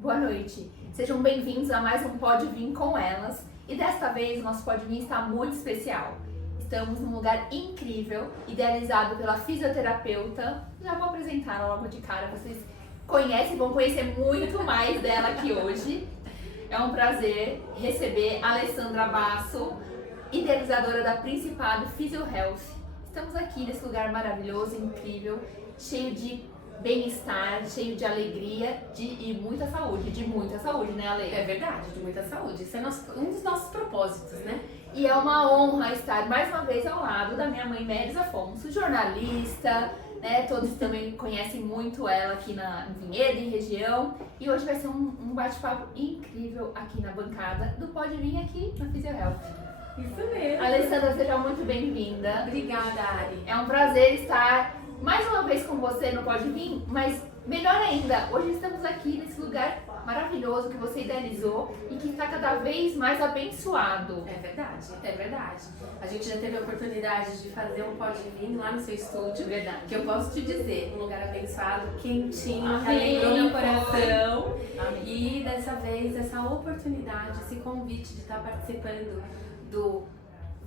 Boa noite. Sejam bem-vindos a mais um Pode Vir com Elas. E desta vez o nosso Pode Vir está muito especial. Estamos num lugar incrível, idealizado pela fisioterapeuta. Já vou apresentar logo de cara, vocês conhecem, vão conhecer muito mais dela aqui hoje. É um prazer receber a Alessandra Basso, idealizadora da Principado Physio Health. Estamos aqui nesse lugar maravilhoso, incrível, cheio de bem-estar, cheio de alegria e muita saúde, né, Ale? É verdade, de muita saúde. Isso é um dos nossos propósitos, né? E é uma honra estar mais uma vez ao lado da minha mãe Meris Afonso, jornalista, né? Todos também conhecem muito ela aqui em Vinhedo, em região. E hoje vai ser um bate-papo incrível aqui na bancada do Pode Vir aqui na Physio Health. Isso mesmo. Alessandra, seja muito bem-vinda. Obrigada, Ari. É um prazer estar mais uma vez com você no Pode Vir, mas melhor ainda, hoje estamos aqui nesse lugar maravilhoso que você idealizou e que está cada vez mais abençoado. É verdade, é verdade. A gente já teve a oportunidade de fazer um Pode Vir lá no seu estúdio. Verdade. Que eu posso te dizer, um lugar abençoado, quentinho, que Amém. alegrou meu coração. Amém. E dessa vez, essa oportunidade, esse convite de estar participando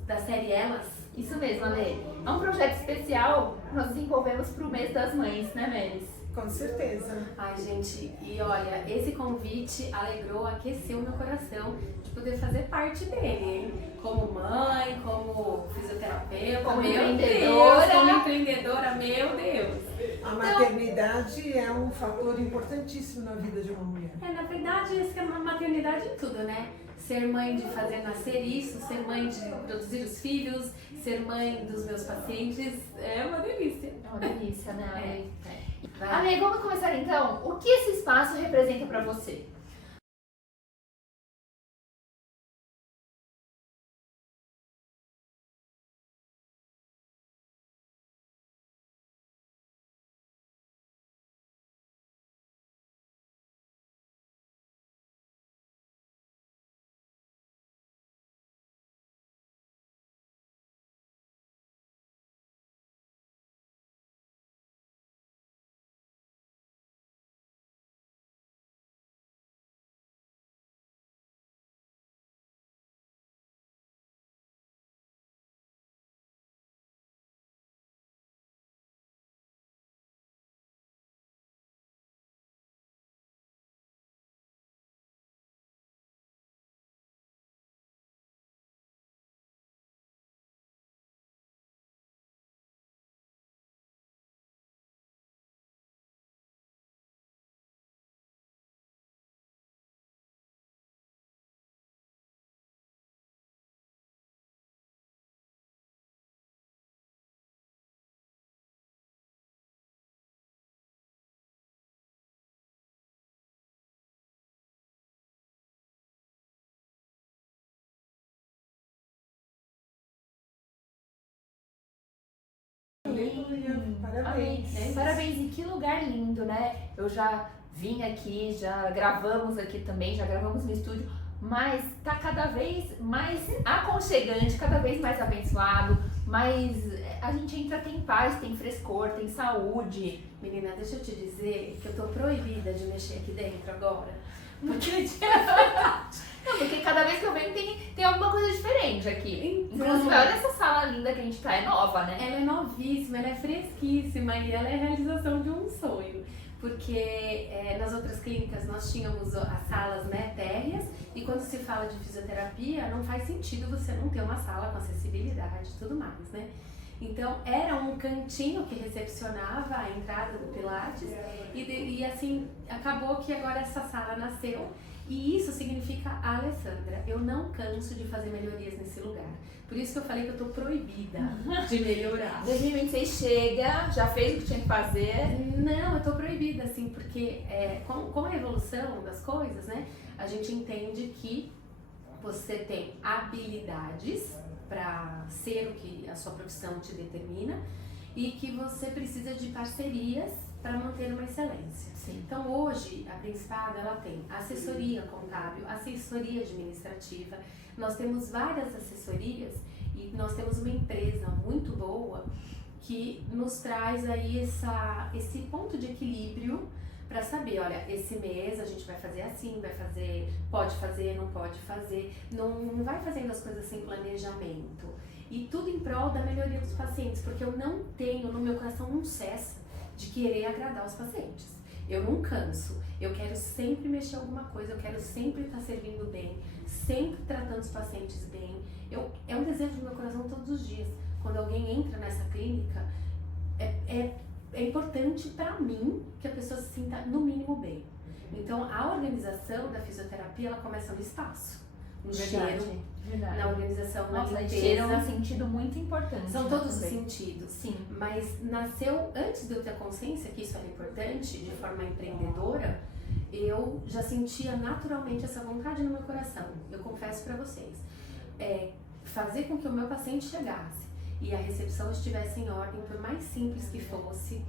da série Elas. Isso mesmo, Ale. É um projeto especial que nós desenvolvemos para o mês das mães, né, Meris? Com certeza. Ai, gente, e olha, esse convite alegrou, aqueceu meu coração de poder fazer parte dele, hein? Como mãe, como fisioterapeuta, Como meu empreendedora. Deus, como empreendedora, meu Deus. A maternidade é um fator importantíssimo na vida de uma mulher. Na verdade, isso é uma maternidade em tudo, né? Ser mãe de fazer nascer isso, ser mãe de produzir os filhos, ser mãe dos meus pacientes, é uma delícia. É uma delícia, né, Ale? Vai. Ale, vamos começar então. O que esse espaço representa para você? Parabéns. Amém. Parabéns, e que lugar lindo, né? Eu já vim aqui, já gravamos aqui também, já gravamos no estúdio, mas tá cada vez mais aconchegante, cada vez mais abençoado, mas a gente entra, tem paz, tem frescor, tem saúde. Menina, deixa eu te dizer que eu tô proibida de mexer aqui dentro agora. Porque Não, porque cada vez que eu venho tem alguma coisa diferente aqui. Então. Inclusive, olha essa sala linda que a gente tá, é nova, né? ela é novíssima, ela é fresquíssima e ela é a realização de um sonho. Porque nas outras clínicas nós tínhamos as salas, né, térreas, e quando se fala de fisioterapia não faz sentido você não ter uma sala com acessibilidade e tudo mais, né? Então era um cantinho que recepcionava a entrada do Pilates e assim acabou que agora essa sala nasceu. E isso significa, Alessandra, eu não canso de fazer melhorias nesse lugar. Por isso que eu falei que eu tô proibida de melhorar. 2026 chega, já fez o que tinha que fazer. Não, eu tô proibida, assim, porque com a evolução das coisas, né, a gente entende que você tem habilidades para ser o que a sua profissão te determina e que você precisa de parcerias para manter uma excelência. Sim. Então hoje a Principado ela tem assessoria contábil, assessoria administrativa, nós temos várias assessorias e nós temos uma empresa muito boa que nos traz aí esse ponto de equilíbrio para saber, olha, esse mês a gente vai fazer assim, vai fazer, pode fazer, não pode fazer, não vai fazendo as coisas sem planejamento. E tudo em prol da melhoria dos pacientes, porque eu não tenho no meu coração um cessa de querer agradar os pacientes. Eu não canso, eu quero sempre mexer alguma coisa, eu quero sempre estar servindo bem, sempre tratando os pacientes bem. É um desejo do meu coração todos os dias. Quando alguém entra nessa clínica, é importante para mim que a pessoa se sinta no mínimo bem. Então a organização da fisioterapia, ela começa no espaço, no cheiro, na organização, na Nossa, limpeza. cheiro é um sentido muito importante. São todos os sentidos. Sim. Mas nasceu, antes de eu ter consciência que isso era importante, de forma empreendedora, eu já sentia naturalmente essa vontade no meu coração. Eu confesso para vocês. Fazer com que o meu paciente chegasse e a recepção estivesse em ordem, por mais simples que fosse.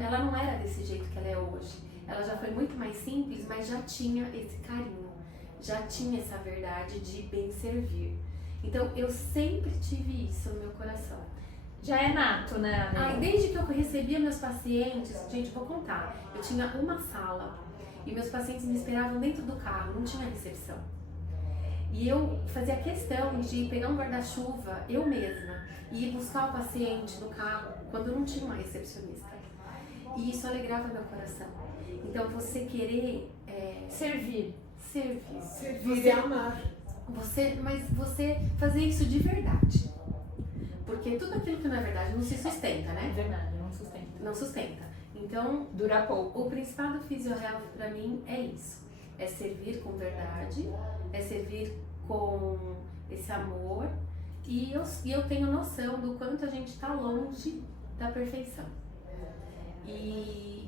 Ela não era desse jeito que ela é hoje. Ela já foi muito mais simples, mas já tinha esse carinho, já tinha essa verdade de bem servir. Então eu sempre tive isso no meu coração. Já é nato, né, Ana? Desde que eu recebia meus pacientes, gente, vou contar, eu tinha uma sala e meus pacientes me esperavam dentro do carro, não tinha recepção. E eu fazia questão de pegar um guarda-chuva, eu mesma, e ir buscar o paciente no carro quando não tinha uma recepcionista. E isso alegrava meu coração. Então você querer Servir. Servir e amar. Mas você fazer isso de verdade. Porque tudo aquilo que não é verdade não se sustenta, É né? verdade, não sustenta. Não sustenta. Então, Dura pouco. o principal do PhysioHealth pra mim é isso. É servir com verdade, é servir com esse amor. E eu tenho noção do quanto a gente tá longe da perfeição.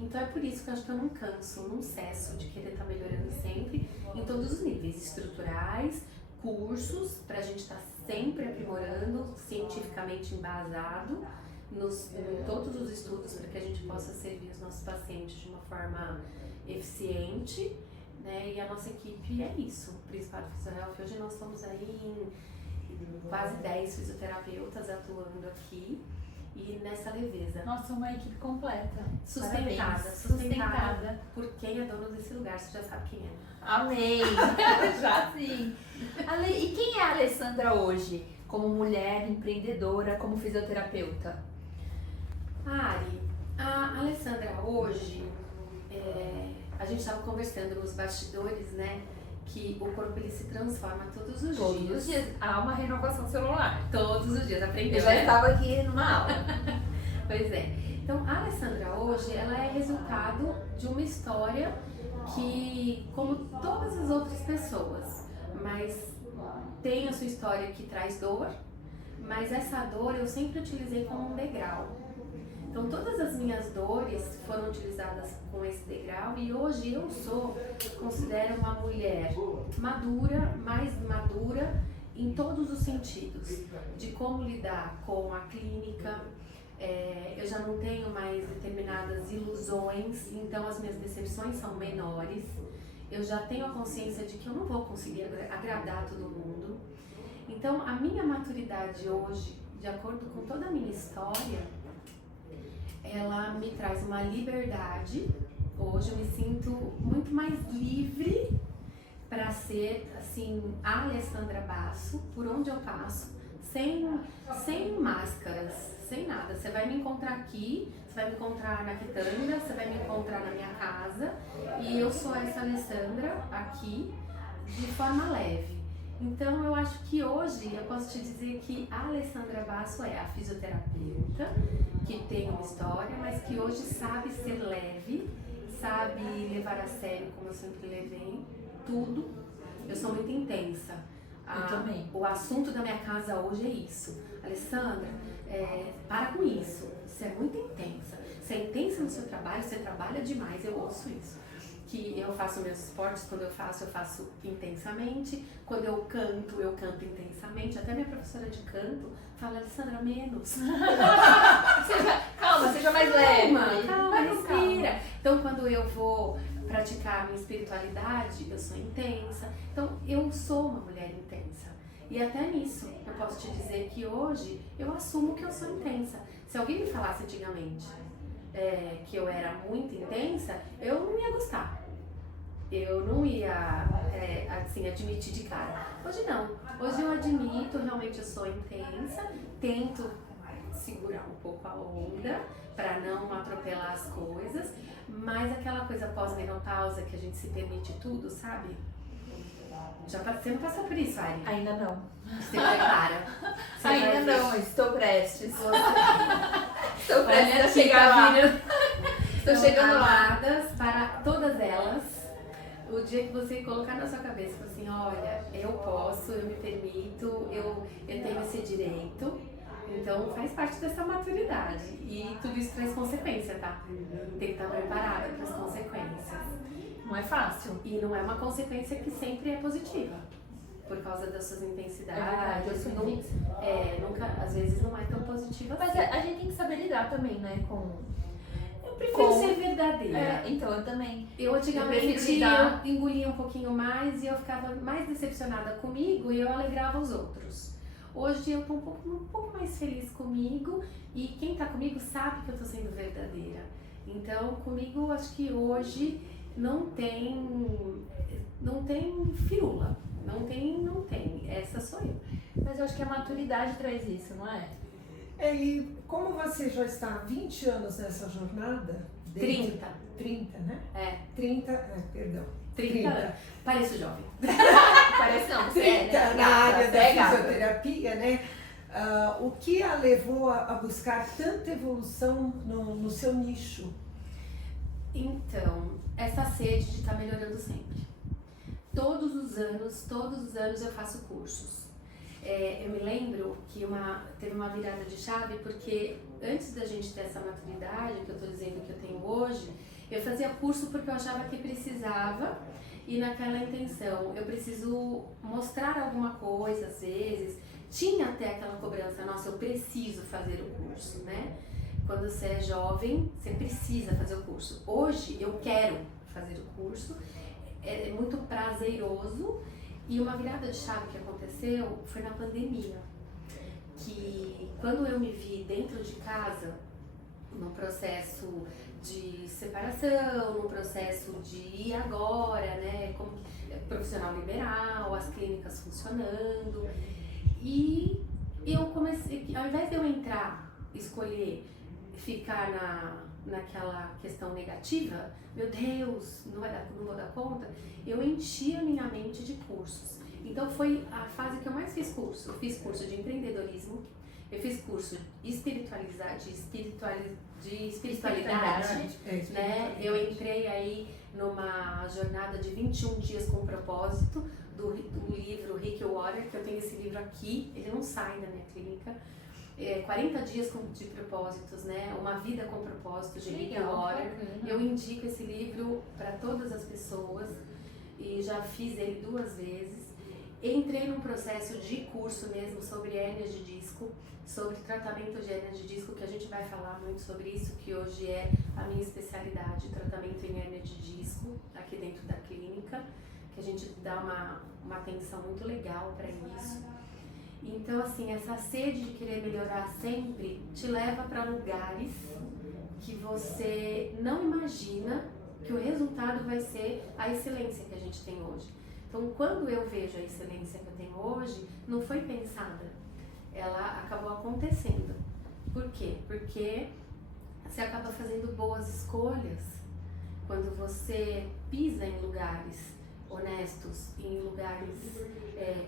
Então é por isso que eu acho que eu não canso, não cesso de querer estar melhorando sempre, em todos os níveis, estruturais, cursos, pra gente estar sempre aprimorando, cientificamente embasado, em todos os estudos, para que a gente possa servir os nossos pacientes de uma forma eficiente, né? E a nossa equipe é isso, o Principado PhysioHealth. Hoje nós estamos aí em quase 10 fisioterapeutas atuando aqui. E nessa leveza. Nossa, uma equipe completa. Sustentada. Parabéns. Sustentada por quem é dono desse lugar, você já sabe quem é. Amei! Já sim. E quem é a Alessandra hoje? Como mulher, empreendedora, como fisioterapeuta? Ari, a Alessandra hoje, a gente estava conversando nos bastidores, né? Que o corpo ele se transforma todos os dias. Todos os dias. Há uma renovação celular. Todos os dias, aprendeu, Eu já né? estava aqui numa aula. Pois é. Então, a Alessandra hoje, ela é resultado de uma história que, como todas as outras pessoas, mas tem a sua história que traz dor, mas essa dor eu sempre utilizei como um degrau. Então, todas as minhas dores foram utilizadas com esse degrau e hoje eu considero uma mulher madura, mais madura em todos os sentidos, de como lidar com a clínica. Eu já não tenho mais determinadas ilusões, então as minhas decepções são menores. Eu já tenho a consciência de que eu não vou conseguir agradar todo mundo. Então, a minha maturidade hoje, de acordo com toda a minha história, ela me traz uma liberdade. Hoje eu me sinto muito mais livre para ser, assim, a Alessandra Basso, por onde eu passo, sem máscaras, sem nada. Você vai me encontrar aqui, você vai me encontrar na quitanda, você vai me encontrar na minha casa, e eu sou essa Alessandra aqui, de forma leve. Então eu acho que hoje eu posso te dizer que a Alessandra Basso é a fisioterapeuta, que tem uma história, mas que hoje sabe ser leve, sabe levar a sério, como eu sempre levei, tudo. Eu sou muito intensa. Eu também. O assunto da minha casa hoje é isso. Alessandra, para com isso. Você é muito intensa. Você é intensa no seu trabalho, você trabalha demais, eu ouço isso. Que eu faço meus esportes, quando eu faço intensamente. Quando eu canto intensamente. Até minha professora de canto fala, Alessandra, menos. Calma, seja mais leve. Calma, respira. Então, quando eu vou praticar a minha espiritualidade, eu sou intensa. Então, eu sou uma mulher intensa. E até nisso, eu posso te dizer que hoje eu assumo que eu sou intensa. Se alguém me falasse antigamente que eu era muito intensa, eu não ia gostar. Eu não ia, assim, admitir de cara. Hoje não. Hoje eu admito, realmente eu sou intensa, tento segurar um pouco a onda para não atropelar as coisas, mas aquela coisa pós-menopausa que a gente se permite tudo, sabe? Você não passou por isso, Ari? Ainda não. Você prepara. Você vai Ainda ver. não, estou prestes. Você... Estou prestes Olha, a chegar lá. Estou Então, chegando lá. amadas para todas elas. O dia que você colocar na sua cabeça, assim, olha, eu posso, eu me permito, eu tenho esse direito. Então faz parte dessa maturidade. E tudo isso traz consequência, tá? Tem que estar preparada para as consequências. Não é fácil. E não é uma consequência que sempre é positiva. Por causa das suas intensidades. É verdade, eu sou intensa. Nunca, às vezes não é tão positiva Mas assim. a gente tem que saber lidar também, né? Eu prefiro ser verdadeira. Então, eu também. Eu prefiro antigamente lidar. eu engolia um pouquinho mais e eu ficava mais decepcionada comigo e eu alegrava os outros. Hoje eu tô um pouco mais feliz comigo e quem tá comigo sabe que eu tô sendo verdadeira. Então, comigo, acho que hoje não tem firula. Não tem. Essa sou eu. Mas eu acho que a maturidade traz isso, não é? E como você já está há 20 anos nessa jornada? 30. 30, né? 30 anos. Pareço jovem. Parece não, você 30 é, né? na área Você da é gata. fisioterapia, né? O que a levou a buscar tanta evolução no seu nicho? Então, essa sede de estar melhorando sempre. Todos os anos eu faço cursos. Eu me lembro que teve uma virada de chave, porque antes da gente ter essa maturidade, que eu estou dizendo que eu tenho hoje, eu fazia curso porque eu achava que precisava e naquela intenção, eu preciso mostrar alguma coisa às vezes, tinha até aquela cobrança, nossa, eu preciso fazer o curso, né? Quando você é jovem, você precisa fazer o curso. Hoje eu quero fazer o curso, é muito prazeroso. E uma virada de chave que aconteceu foi na pandemia, que quando eu me vi dentro de casa, no processo de separação, no processo de ir agora, né, como profissional liberal, as clínicas funcionando, e eu comecei, ao invés de eu escolher ficar naquela questão negativa, meu Deus, não vou dar conta, eu enchi a minha mente de cursos. Então foi a fase que eu mais fiz curso. Eu fiz curso de empreendedorismo, eu fiz curso de espiritualidade, né? Eu entrei aí numa jornada de 21 dias com propósito do livro Rick Warrior, que eu tenho esse livro aqui, ele não sai da minha clínica. 40 dias de propósitos, né? Uma vida com propósito de Rick Warrior. Eu indico esse livro para todas as pessoas e já fiz ele 2 vezes. Entrei num processo de curso mesmo sobre hérnias de disco, sobre tratamento de hérnia de disco, que a gente vai falar muito sobre isso, que hoje é a minha especialidade, tratamento em hérnia de disco, aqui dentro da clínica, que a gente dá uma atenção muito legal para isso. Então, assim, essa sede de querer melhorar sempre te leva para lugares que você não imagina que o resultado vai ser a excelência que a gente tem hoje. Então, quando eu vejo a excelência que eu tenho hoje, não foi pensada, ela acabou acontecendo. Por quê? Porque você acaba fazendo boas escolhas quando você pisa em lugares honestos, em lugares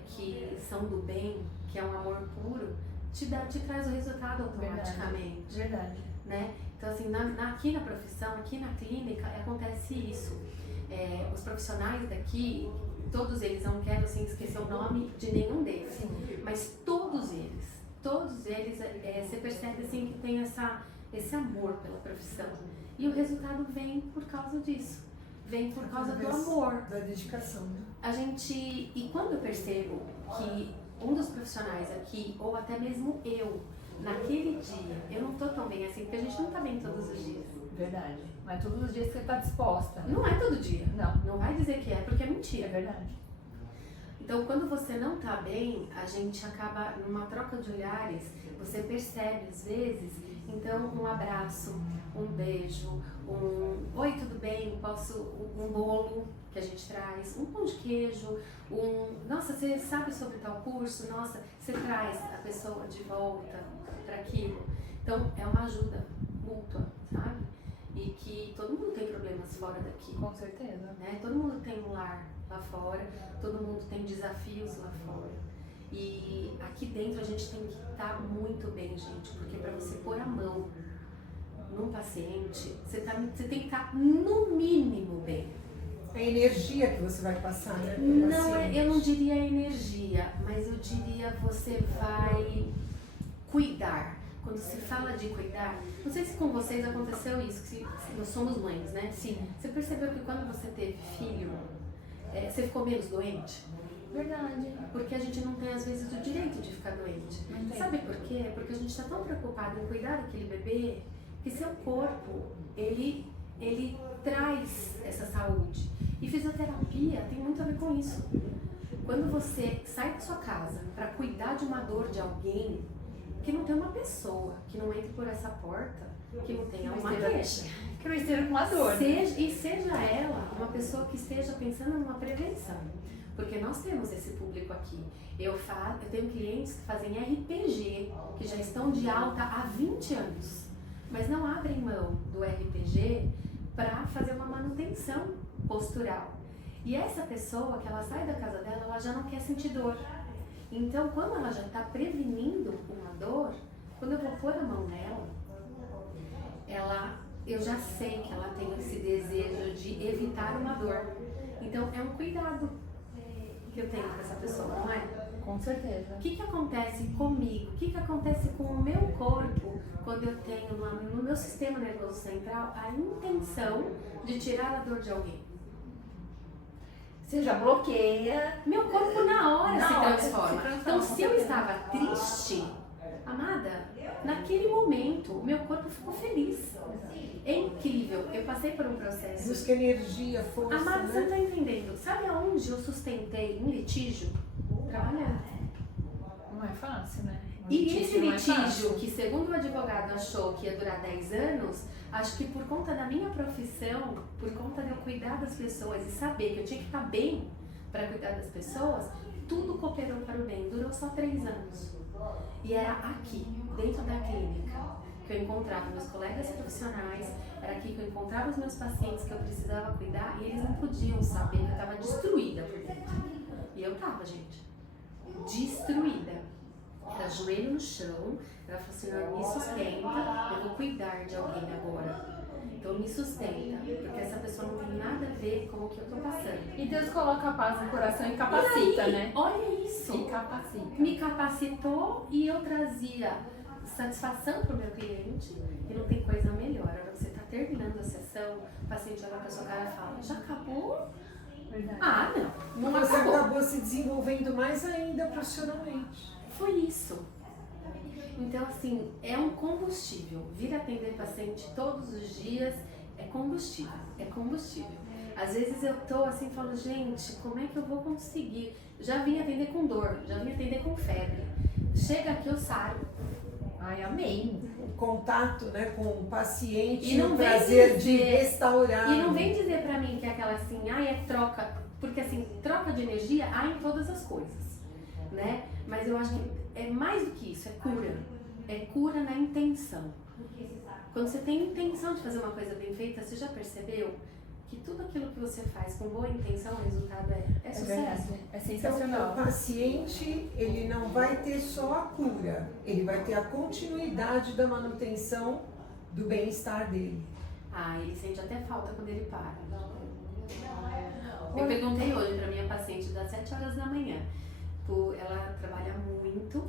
que são do bem, que é um amor puro, te traz o resultado automaticamente. Verdade. Né? Então, assim, aqui na profissão, aqui na clínica, acontece isso. Os profissionais daqui, todos eles, não quero assim, esquecer o nome de nenhum deles, mas todos eles, você percebe assim, que tem esse amor pela profissão. E o resultado vem por causa disso. Vem por causa do amor. Da dedicação, né? E quando eu percebo que um dos profissionais aqui, ou até mesmo eu, naquele dia, eu não tô tão bem assim, porque a gente não tá bem todos os dias. Verdade. Não é todos os dias que você tá disposta. Não é todo dia. Não. Não vai dizer que é, porque é É mentira. verdade. Então, quando você não tá bem, a gente acaba numa troca de olhares, você percebe às vezes, então um abraço, um beijo, oi, tudo bem? Um bolo que a gente traz, um pão de queijo, nossa, você sabe sobre tal curso? Nossa, você traz a pessoa de volta para aquilo. Então, é uma ajuda mútua, sabe? E que todo mundo tem problemas fora daqui. Com certeza. Né? Todo mundo tem um lar lá fora, todo mundo tem desafios lá fora. E aqui dentro a gente tem que estar muito bem, gente, porque para você pôr a mão num paciente, você tem que estar no mínimo bem. A energia que você vai passar, né? Não, eu não diria energia, mas eu diria você vai cuidar. Quando se fala de cuidar, não sei se com vocês aconteceu isso, que nós somos mães, né? Sim. Você percebeu que quando você teve filho, você ficou menos doente? Verdade. Porque a gente não tem, às vezes, o direito de ficar doente. Sabe por quê? Porque a gente está tão preocupado em cuidar daquele bebê que seu corpo, ele traz essa saúde. E fisioterapia tem muito a ver com isso. Quando você sai da sua casa para cuidar de uma dor de alguém, que não tem uma pessoa que não entre por essa porta, que não tenha uma queixa. Que não esteja com uma dor. Seja ela uma pessoa que esteja pensando numa prevenção. Porque nós temos esse público aqui. Eu tenho clientes que fazem RPG, que já estão de alta há 20 anos, mas não abrem mão do RPG para fazer uma manutenção postural. E essa pessoa, que ela sai da casa dela, ela já não quer sentir dor. Então, quando ela já está prevenindo uma dor, quando eu vou pôr a mão nela, eu já sei que ela tem esse desejo de evitar uma dor. Então, é um cuidado que eu tenho com essa pessoa, não é? Com certeza. O que acontece comigo? O que acontece com o meu corpo quando eu tenho no meu sistema nervoso central a intenção de tirar a dor de alguém? Você já bloqueia. Meu corpo na hora se transforma. Então, com se eu certeza. estava triste, amada, naquele momento, meu corpo ficou feliz. É incrível. Eu passei por um processo. Busca energia, força, Amada, você né? tá entendendo? Sabe aonde eu sustentei um litígio? Trabalhando. Não é fácil, né? E esse não é litígio, fácil. que segundo o advogado achou que ia durar 10 anos, acho que por conta da minha profissão, por conta de eu cuidar das pessoas e saber que eu tinha que estar bem para cuidar das pessoas, tudo cooperou para o bem. Durou só 3 anos. E era aqui, dentro da clínica, que eu encontrava meus colegas profissionais, era aqui que eu encontrava os meus pacientes que eu precisava cuidar e eles não podiam saber que eu estava destruída por dentro. E eu tava, gente, destruída. Era joelho no chão, ela falou assim, não, me sustenta, eu vou cuidar de alguém agora. Então me sustenta, porque essa pessoa não tem nada a ver com o que eu tô passando. E Deus coloca a paz no coração e capacita, E aí, né? olha isso. E capacita. Me capacitou e eu trazia satisfação para o meu cliente. E não tem coisa melhor. A hora que você está terminando a sessão, o paciente olha para sua cara e fala, já acabou? Verdade. Ah, não Você acabou. acabou se desenvolvendo mais ainda profissionalmente. Foi isso. Então, assim, é um combustível. Vir atender paciente todos os dias é combustível. É combustível. Às vezes eu tô assim, falo, gente, como é que eu vou conseguir? Já vim atender com dor, já vim atender com febre. Chega aqui, eu saio. Ai, amém. O contato, né, com o paciente, E não o vem prazer de dizer- restaurar. E não vem dizer pra mim que é aquela assim, é troca, porque assim, troca de energia há em todas as coisas, né? Mas eu acho que é mais do que isso, é cura. É cura na intenção. Quando você tem intenção de fazer uma coisa bem feita, você já percebeu que tudo aquilo que você faz com boa intenção, o resultado é É sucesso. verdade. É Então, sensacional. o paciente, ele não vai ter só a cura, ele vai ter a continuidade da manutenção do bem-estar dele. Ah, ele sente até falta quando ele para. Eu perguntei hoje pra minha paciente das 7 horas da manhã. Ela trabalha muito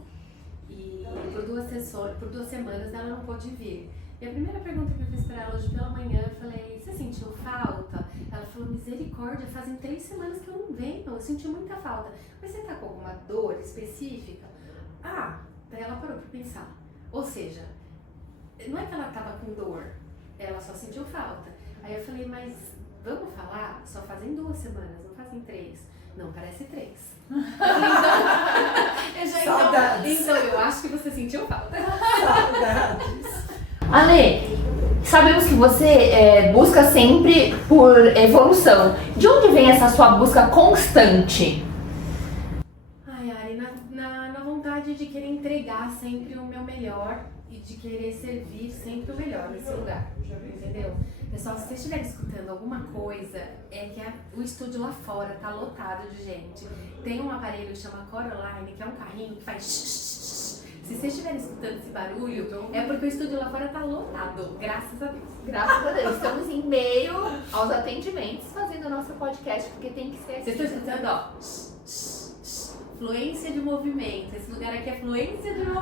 e por 2 semanas ela não pôde vir. E a primeira pergunta que eu fiz pra ela hoje pela manhã, eu falei, você sentiu falta? Ela falou, misericórdia, fazem 3 semanas que eu não venho, eu senti muita falta. Mas você tá com alguma dor específica? Ah, daí ela parou pra pensar. Ou seja, não é que ela tava com dor, ela só sentiu falta. Aí eu falei, mas vamos falar? Só fazem 2 semanas, não fazem 3. Não, parece 3. Saudades. Então eu acho que você sentiu falta. Saudades. Ale, sabemos que você busca sempre por evolução. De onde vem essa sua busca constante? Ai, Ari, na vontade de querer entregar sempre o meu melhor e de querer servir sempre o melhor nesse lugar, entendeu? Pessoal, se vocês estiverem escutando alguma coisa, é que o estúdio lá fora tá lotado de gente. Tem um aparelho que chama Coraline, que é um carrinho que faz shh. Se vocês estiverem escutando esse barulho, é porque o estúdio lá fora tá lotado, graças a Deus. Graças a Deus, estamos em meio aos atendimentos fazendo o nosso podcast, porque tem que ser assim. Vocês estão escutando, ó, fluência de movimento. Esse lugar aqui é fluência de movimento.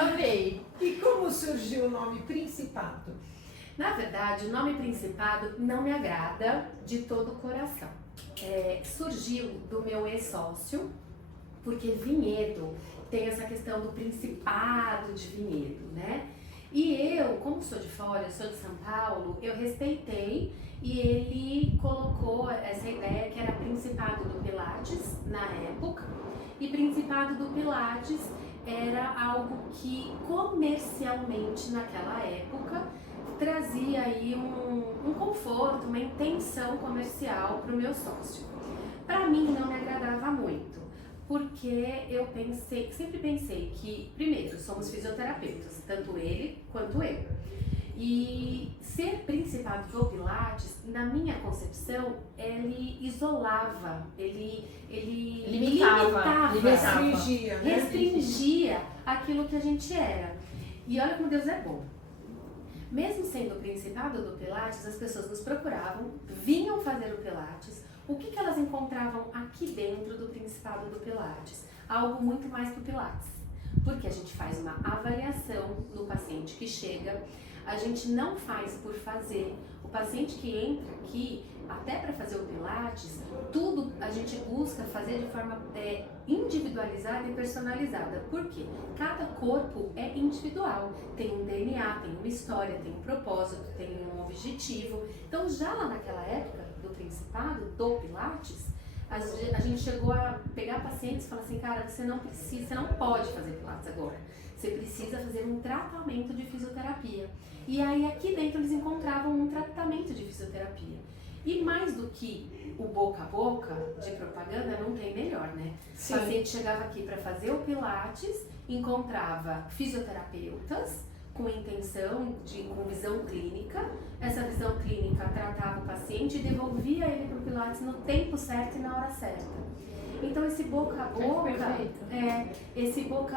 Amei. E como surgiu o nome Principado? Na verdade, o nome Principado não me agrada de todo o coração. Surgiu do meu ex-sócio, porque Vinhedo tem essa questão do Principado de Vinhedo, né? E eu, como sou de fora, eu sou de São Paulo, eu respeitei e ele colocou essa ideia que era Principado do Pilates na época. E Principado do Pilates era algo que comercialmente naquela época trazia aí um conforto, uma intenção comercial para o meu sócio. Para mim não me agradava muito, porque eu sempre pensei que, primeiro, somos fisioterapeutas, tanto ele quanto eu. E ser Principado do Pilates, na minha concepção, ele isolava, ele limitava, Restringia, né? restringia aquilo que a gente era. E olha como Deus é bom. Mesmo sendo Principado do Pilates, as pessoas nos procuravam, vinham fazer o Pilates. O que elas encontravam aqui dentro do Principado do Pilates? Algo muito mais que o Pilates. Porque a gente faz uma avaliação no paciente que chega, a gente não faz por fazer. O paciente que entra aqui, até para fazer o Pilates, tudo a gente busca fazer de forma individualizada e personalizada. Por quê? Cada corpo é individual, tem um DNA, tem uma história, tem um propósito, tem um objetivo. Então já lá naquela época do Principado, do Pilates, a gente chegou a pegar pacientes e falar assim, cara, você não pode fazer Pilates agora. Você precisa fazer um tratamento de fisioterapia. E aí aqui dentro eles encontravam um tratamento de fisioterapia. E mais do que o boca a boca de propaganda, não tem melhor, né? Sim. O paciente chegava aqui para fazer o Pilates, encontrava fisioterapeutas com intenção, com visão clínica. Essa visão clínica tratava o paciente e devolvia ele para o Pilates no tempo certo e na hora certa. Então esse boca a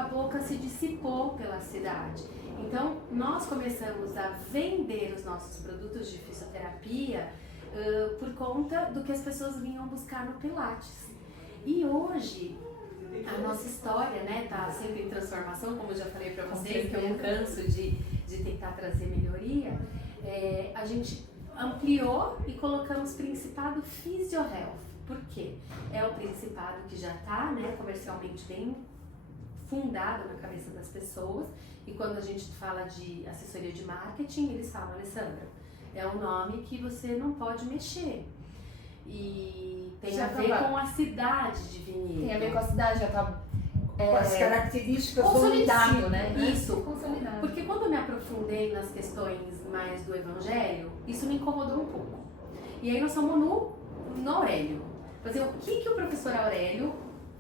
boca se dissipou pela cidade. Então nós começamos a vender os nossos produtos de fisioterapia por conta do que as pessoas vinham buscar no Pilates. E hoje a nossa história, né, tá sempre em transformação, como eu já falei para vocês, que eu não canso de tentar trazer melhoria. A gente ampliou e colocamos Principado PhysioHealth. Por quê? É o Principado que já está, né, comercialmente bem fundado na cabeça das pessoas. E quando a gente fala de assessoria de marketing, eles falam, Alessandra, é um nome que você não pode mexer. E tem Já a ver tava- com a cidade de Vinhedo. Tem a ver com a cidade, já tá Com as características do consolidado, município. né? Isso. Consolidado. Porque quando eu me aprofundei nas questões mais do evangelho, isso me incomodou um pouco. E aí nós fomos no Aurélio. Fazer o que o professor Aurélio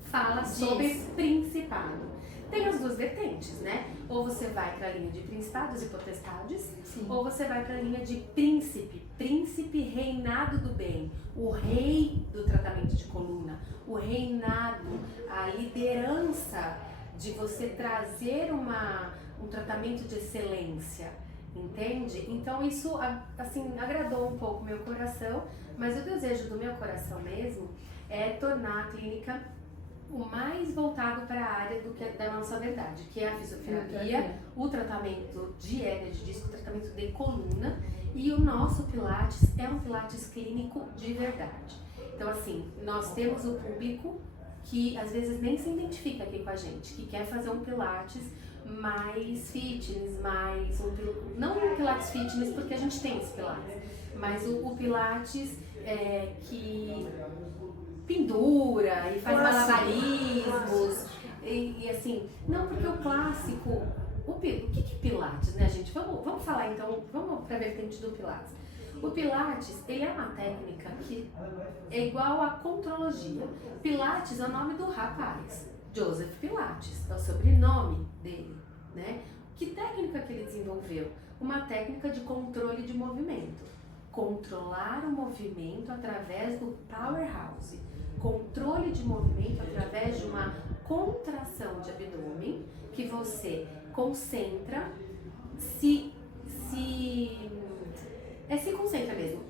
fala Diz. sobre Principado. Tem as duas vertentes, né? Ou você vai para a linha de principados e potestades, Sim. ou você vai para a linha de príncipe reinado do bem, o rei do tratamento de coluna, o reinado, a liderança de você trazer um tratamento de excelência, entende? Então isso, assim, agradou um pouco meu coração, mas o desejo do meu coração mesmo é tornar a clínica o mais voltado para a área da nossa verdade, que é a fisioterapia, o tratamento de hérnia de disco, o tratamento de coluna, e o nosso Pilates é um Pilates clínico de verdade. Então assim, nós temos o público que às vezes nem se identifica aqui com a gente, que quer fazer um Pilates mais fitness, não um Pilates fitness porque a gente tem esse Pilates, Mas o Pilates que pendura e faz malabarismos e assim, não, porque o clássico, o que é Pilates, né, gente? Vamos falar então, vamos para a vertente do Pilates. O Pilates, ele é uma técnica que é igual à contrologia. Pilates é o nome do rapaz, Joseph Pilates, é o sobrenome dele, né? Que técnica que ele desenvolveu? Uma técnica de controle de movimento. Controlar o movimento através do powerhouse. Controle de movimento através de uma contração de abdômen que você concentra, se concentra mesmo.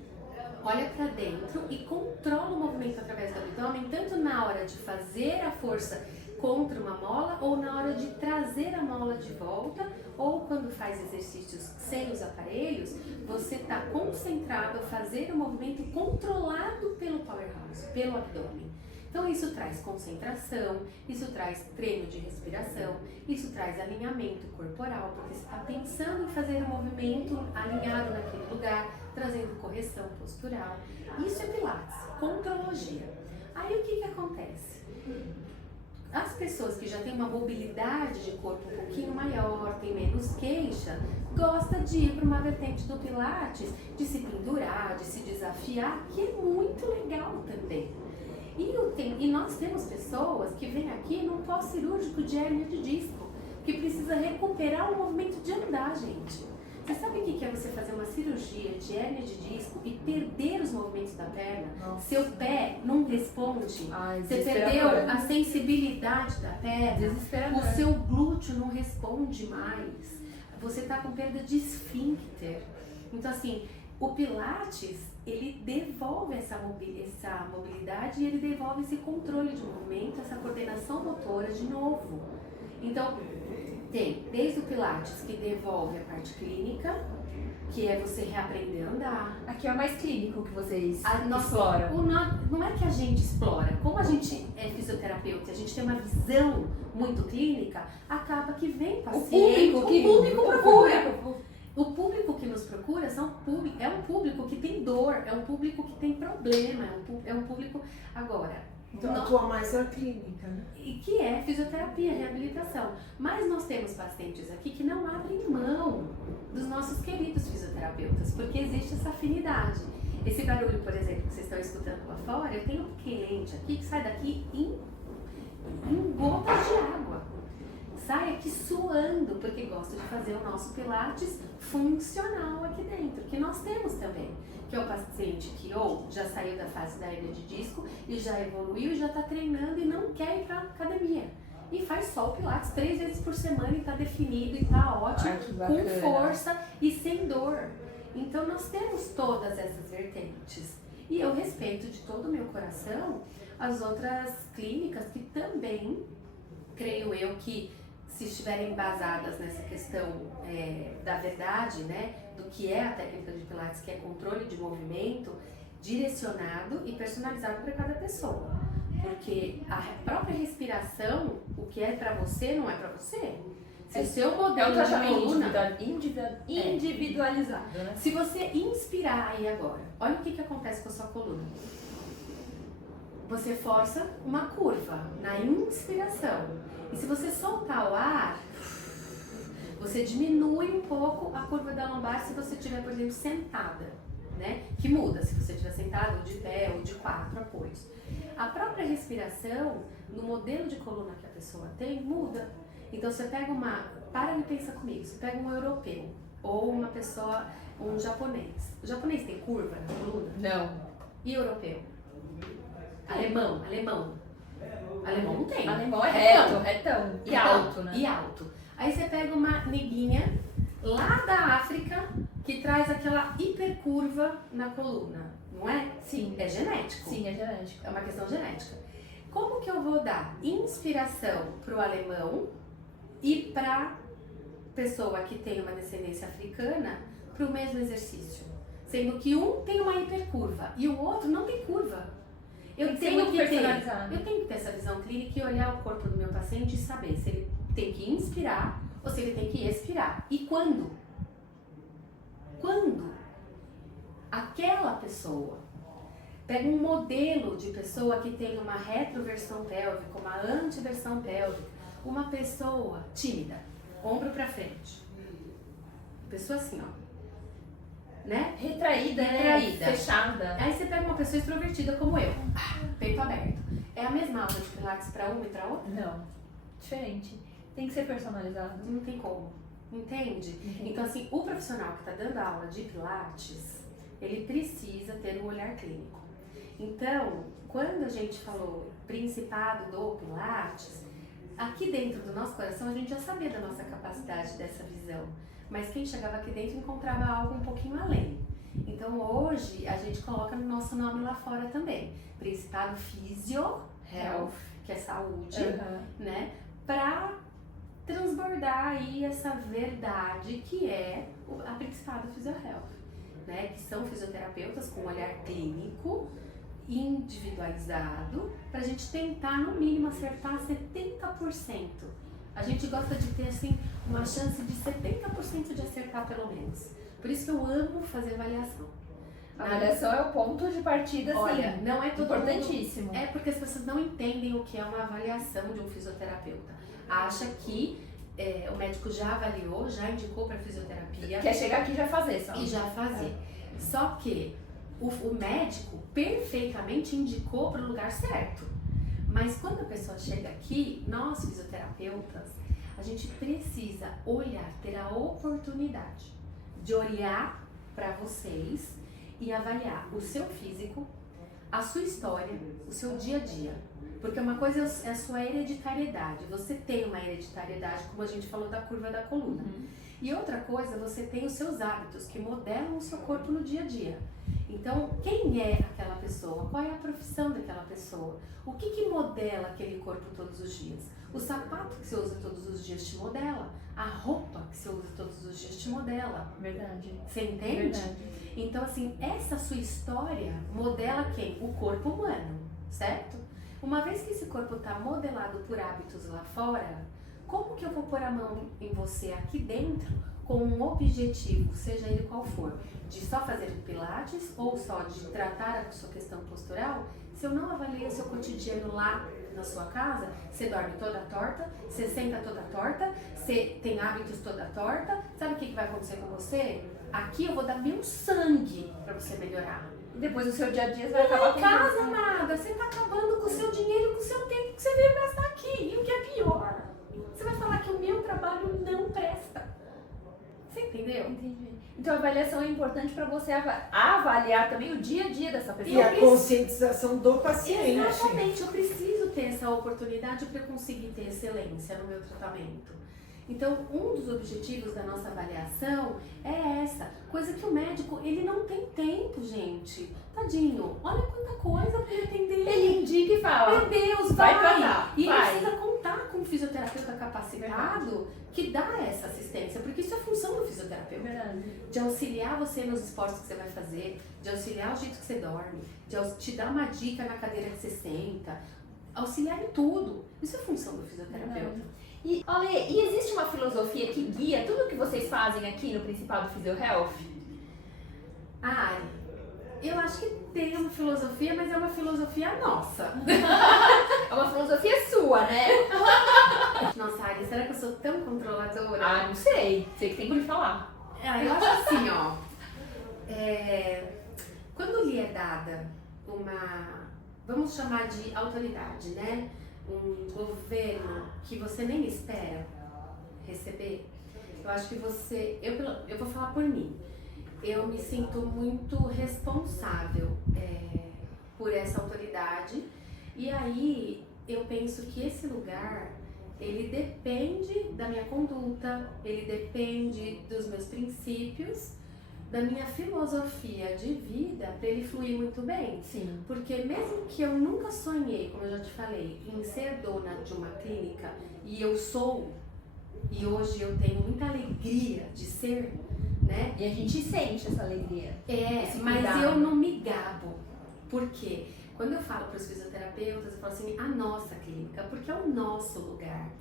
Olha para dentro e controla o movimento através do abdômen, tanto na hora de fazer a força contra uma mola ou na hora de trazer a mola de volta, ou quando faz exercícios sem os aparelhos, você está concentrado a fazer o movimento controlado pelo powerhouse, pelo abdômen. Então isso traz concentração, isso traz treino de respiração, isso traz alinhamento corporal, porque você está pensando em fazer o movimento alinhado naquele lugar, trazendo correção postural. Isso é Pilates, contrologia. Aí o que acontece? As pessoas que já têm uma mobilidade de corpo um pouquinho maior, tem menos queixa, gosta de ir para uma vertente do Pilates, de se pendurar, de se desafiar, que é muito legal também. E nós temos pessoas que vêm aqui num pós-cirúrgico de hérnia de disco, que precisa recuperar o movimento de andar, gente. Você sabe o que é você fazer uma cirurgia de hérnia de disco e perder os movimentos da perna? Nossa. Seu pé não responde, Ai, você perdeu a sensibilidade da perna, o seu glúteo não responde mais, você está com perda de esfíncter. Então assim, o Pilates, ele devolve essa mobilidade e ele devolve esse controle de movimento, essa coordenação motora de novo. Então, tem desde o Pilates, que devolve a parte clínica, que é você reaprender a andar. Aqui é o mais clínico que vocês Exploram. exploram. Não é que a gente explora, como a gente é fisioterapeuta, a gente tem uma visão muito clínica, acaba que vem paciente, o público procura. O público que nos procura é um público que tem dor, é um público que tem problema, é um público... Agora, então atua mais na clínica, né? E que é fisioterapia, reabilitação. Mas nós temos pacientes aqui que não abrem mão dos nossos queridos fisioterapeutas, porque existe essa afinidade. Esse barulho, por exemplo, que vocês estão escutando lá fora, eu tenho um cliente aqui que sai daqui em gotas de água. Sai aqui suando, porque gosta de fazer o nosso Pilates funcional aqui dentro, que nós temos também. Que é o paciente que ou já saiu da fase da hérnia de disco e já evoluiu e já está treinando e não quer ir para academia. E faz só o Pilates 3 vezes por semana e está definido e está ótimo, com força e sem dor. Então nós temos todas essas vertentes. E eu respeito de todo o meu coração as outras clínicas que também, creio eu, que se estiverem embasadas nessa questão da verdade, né, do que é a técnica de Pilates, que é controle de movimento, direcionado e personalizado para cada pessoa. Porque a própria respiração, o que é para você, não é para você. Se o seu modelo de coluna individualizado, né? Se você inspirar aí agora, olha o que acontece com a sua coluna. Você força uma curva na inspiração. E se você soltar o ar, você diminui um pouco a curva da lombar se você estiver, por exemplo, sentada, né? Que muda se você estiver sentado, ou de pé, ou de 4 apoios. A própria respiração, no modelo de coluna que a pessoa tem, muda. Então você pega para e pensa comigo, você pega um europeu, ou uma pessoa, um japonês. O japonês tem curva na coluna? Não. E europeu? Alemão não tem. Alemão é reto, e alto, né? E alto. Aí você pega uma neguinha lá da África que traz aquela hipercurva na coluna, não é? Sim. É genético. Sim, é genético. É uma questão genética. Como que eu vou dar inspiração pro alemão e pra pessoa que tem uma descendência africana pro mesmo exercício? Sendo que um tem uma hipercurva e o outro não tem curva. Eu tenho que ter essa visão clínica e olhar o corpo do meu paciente e saber se ele tem que inspirar ou se ele tem que expirar. E quando? Quando? aquela pessoa. Pega um modelo de pessoa que tem uma retroversão pélvica, uma antiversão pélvica, uma pessoa tímida, ombro pra frente. Pessoa assim, ó. Né? Retraída, Retraída. né? Fechada. Aí você pega uma pessoa extrovertida como eu, peito aberto. É a mesma aula de pilates pra uma e pra outra? Não. Diferente. Tem que ser personalizado. Não tem como. Entende? Então, assim, o profissional que tá dando aula de pilates, ele precisa ter um olhar clínico. Então, quando a gente falou principado do pilates, aqui dentro do nosso coração a gente já sabia da nossa capacidade dessa visão. Mas quem chegava aqui dentro encontrava algo um pouquinho além. Então hoje a gente coloca no nosso nome lá fora também. Principado Physio Health, que é saúde, né? Pra transbordar aí essa verdade que é a Principado Physio Health, né? Que são fisioterapeutas com olhar clínico, individualizado, pra gente tentar no mínimo acertar 70%. A gente gosta de ter assim uma chance de 70% de acertar pelo menos. Por isso que eu amo fazer avaliação. A avaliação é o ponto de partida, assim. Olha, não é todo importantíssimo. mundo. É porque as pessoas não entendem o que é uma avaliação de um fisioterapeuta. Acha que o médico já avaliou, já indicou para fisioterapia. Quer chegar aqui e já fazer, só. E já fazer. Só que o médico perfeitamente indicou para o lugar certo. Mas quando a pessoa chega aqui, nós fisioterapeutas, a gente precisa olhar, ter a oportunidade de olhar para vocês e avaliar o seu físico, a sua história, o seu dia a dia. Porque uma coisa é a sua hereditariedade. Você tem uma hereditariedade, como a gente falou da curva da coluna. E outra coisa, você tem os seus hábitos que modelam o seu corpo no dia a dia. Então, quem é aquela pessoa? Qual é a profissão daquela pessoa? O que modela aquele corpo todos os dias? O sapato que você usa todos os dias te modela. A roupa que você usa todos os dias te modela. Verdade. Você entende? Verdade. Então, assim, essa sua história modela quem? O corpo humano, certo? Uma vez que esse corpo está modelado por hábitos lá fora, como que eu vou pôr a mão em você aqui dentro com um objetivo, seja ele qual for, de só fazer pilates ou só de tratar a sua questão postural, se eu não avaliei o seu cotidiano lá na sua casa, você dorme toda torta, você senta toda torta, você tem hábitos toda torta, sabe o que vai acontecer com você? Aqui eu vou dar meu sangue para você melhorar. E depois o seu dia a dia vai acabar com casa, isso. amada, você tá acabando com o seu dinheiro, com o seu tempo que você veio gastar aqui. E o que é pior, você vai falar que o meu trabalho não presta. Você entendeu? Entendi. Então a avaliação é importante para você avaliar também o dia a dia dessa pessoa. E a conscientização do paciente. Exatamente, eu preciso ter essa oportunidade para eu conseguir ter excelência no meu tratamento. Então, um dos objetivos da nossa avaliação é essa, coisa que o médico, ele não tem tempo, gente. Tadinho, olha quanta coisa para ele atender. Ele indica e fala. Meu Deus, vai vai! pra cá, E ele vai. precisa contar com um fisioterapeuta capacitado que dá essa assistência, porque isso é função do fisioterapeuta. Verdade. De auxiliar você nos esportes que você vai fazer, de auxiliar o jeito que você dorme, de te dar uma dica na cadeira que você senta, auxiliar em tudo. Isso é função do fisioterapeuta. E, olha, e existe uma filosofia que guia tudo que vocês fazem aqui no Principado Physio Health? Ari, eu acho que tem uma filosofia, mas é uma filosofia nossa. É uma filosofia sua, né? Nossa, Ari, será que eu sou tão controladora? Ah, não sei. Sei que tem que me falar. Eu acho assim, ó. Quando lhe é dada uma, vamos chamar de autoridade, né? Um governo que você nem espera receber, eu acho que você, eu vou falar por mim, eu me sinto muito responsável por essa autoridade, e aí eu penso que esse lugar, ele depende da minha conduta, ele depende dos meus princípios, da minha filosofia de vida para ele fluir muito bem. Sim. Porque mesmo que eu nunca sonhei, como eu já te falei, em ser dona de uma clínica, e eu sou, e hoje eu tenho muita alegria de ser, né? E a gente sente essa alegria. Mas cuidado. eu não me gabo. Por quê? Quando eu falo para os fisioterapeutas, eu falo assim, a nossa clínica, porque é o nosso lugar.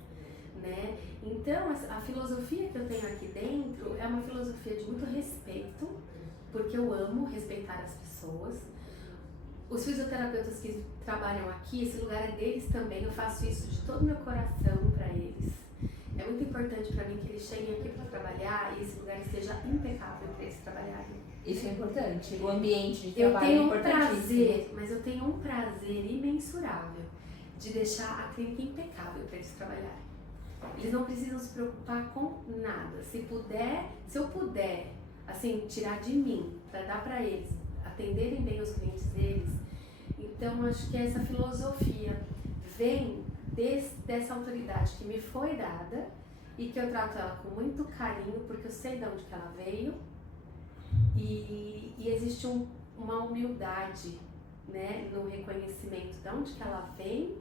Né? Então, a filosofia que eu tenho aqui dentro é uma filosofia de muito respeito, porque eu amo respeitar as pessoas. Os fisioterapeutas que trabalham aqui, esse lugar é deles também, eu faço isso de todo o meu coração para eles. É muito importante para mim que eles cheguem aqui para trabalhar e esse lugar esteja impecável para eles trabalharem. Isso é importante, o ambiente de Eu trabalho tenho é um importantíssimo. prazer, mas eu tenho um prazer imensurável de deixar a clínica impecável para eles trabalharem. Eles não precisam se preocupar com nada. Se eu puder, assim, tirar de mim para dar para eles, atenderem bem os clientes deles, então acho que essa filosofia vem dessa autoridade que me foi dada e que eu trato ela com muito carinho, porque eu sei de onde que ela veio e existe uma humildade, né, no reconhecimento de onde que ela vem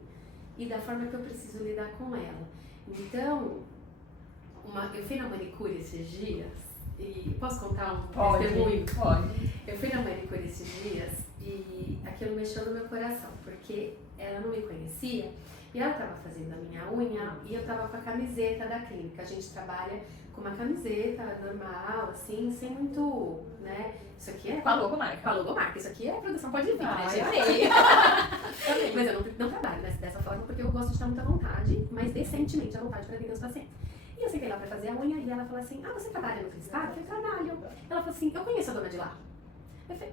e da forma que eu preciso lidar com ela. Então, eu fui na manicure esses dias e posso contar um testemunho? Pode. Eu fui na manicure esses dias e aquilo mexeu no meu coração, porque ela não me conhecia e ela estava fazendo a minha unha e eu estava com a camiseta da clínica. A gente trabalha com uma camiseta normal, assim, sem muito, né? Isso aqui é... Com a logomarca. Com a logomarca. Isso aqui é produção, pode vir, né, gente? Amei. Mas eu não trabalho dessa forma porque eu gosto de estar muita vontade, mas decentemente à vontade para atender os pacientes. E eu sentei lá para fazer a unha e ela falou assim, você trabalha no Fristar? Eu falei, trabalho. Ela falou assim, eu conheço a dona de lá. Eu falei,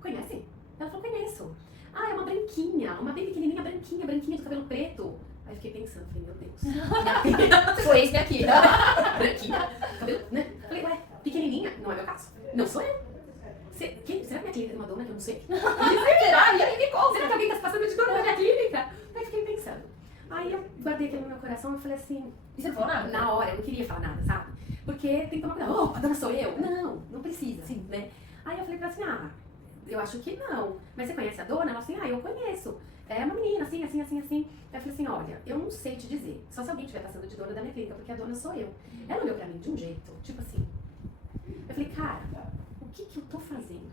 conhece? Ela falou, conheço. É uma branquinha, uma bem pequenininha, branquinha, de cabelo preto. Aí eu fiquei pensando, falei, meu Deus. Foi esse aqui. Branquinha, cabelo, né? Falei, ué, pequenininha? Não é meu caso. Não sou eu. Será que minha clínica tem uma dona que eu não sei? Será? E aí me conta. Será que alguém está se passando de dona na minha clínica? Aí fiquei pensando. Aí eu guardei aquilo no meu coração e falei assim... E você não falou nada? Na hora, eu não queria falar nada, sabe? Porque tem que tomar cuidado. A dona sou eu? Não precisa, Sim. né? Aí eu falei pra ela assim, eu acho que não. Mas você conhece a dona? Ela assim, eu conheço. É uma menina, assim. Aí eu falei assim, olha, eu não sei te dizer. Só se alguém estiver passando de dona da minha clínica, porque a dona sou eu. Ela olhou pra mim de um jeito, tipo assim. Eu falei, cara, o que eu tô fazendo?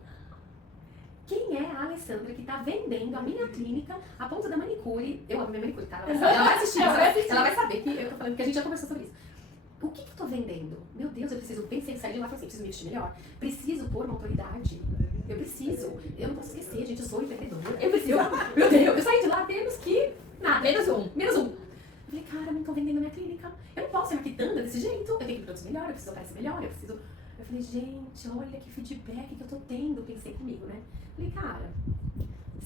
Quem é a Alessandra que tá vendendo a minha clínica a ponto da manicure? Eu amo minha manicure, tá? Ela vai assistir, ela vai saber que eu tô falando, porque a gente já conversou sobre isso. O que eu tô vendendo? Meu Deus, eu preciso, pensei em sair de lá e falei assim, preciso me vestir melhor. Preciso pôr uma autoridade. Eu não posso esquecer, gente, eu sou empreendedora. Meu Deus, eu saí de lá menos que nada. Menos um. Eu falei, cara, não tô vendendo a minha clínica. Eu não posso ser uma quitanda desse jeito. Eu tenho que produzir melhor, eu preciso aparecer melhor, Eu falei, gente, olha que feedback que eu tô tendo. Pensei comigo, né? Falei, cara,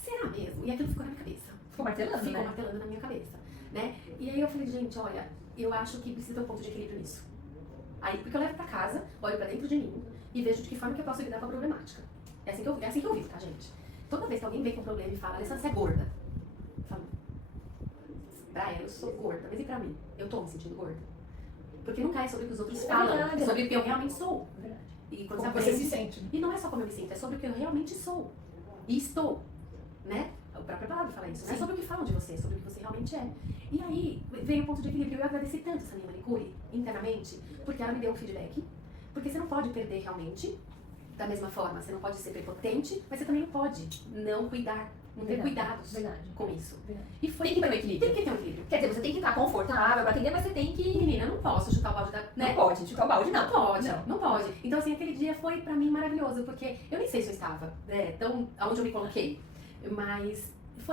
será mesmo? E aquilo ficou na minha cabeça. Ficou martelando, né? Martelando na minha cabeça, né? E aí eu falei, gente, olha, eu acho que precisa ter um ponto de equilíbrio nisso. Aí, porque eu levo pra casa, olho pra dentro de mim e vejo de que forma que eu posso lidar com a problemática. É assim que eu vivo, tá, gente? Toda vez que alguém vem com um problema e fala, Alessandra, você é gorda. Eu falo, pra ela, eu sou gorda, mas e pra mim? Eu tô me sentindo gorda. Porque nunca é sobre o que os outros falam, é sobre o que eu realmente sou. E quando Como você se sente. E não é só como eu me sinto, é sobre o que eu realmente sou. E estou, né? A própria palavra fala isso. Não é sobre o que falam de você, é sobre o que você realmente é. E aí, veio o ponto de equilíbrio. Eu agradeci tanto essa minha manicure, internamente, porque ela me deu um feedback. Porque você não pode perder realmente, da mesma forma. Você não pode ser prepotente, mas você também não pode não cuidar. Não ter cuidados com isso. E foi Tem que ter um equilíbrio. Tem que ter um equilíbrio. Quer dizer, você tem que estar confortável pra atender, mas você tem que... Menina, eu não posso chutar o balde da... Não pode chutar o balde, não. Não pode. Então, assim, aquele dia foi pra mim maravilhoso, porque eu nem sei se eu estava, tão aonde eu me coloquei, mas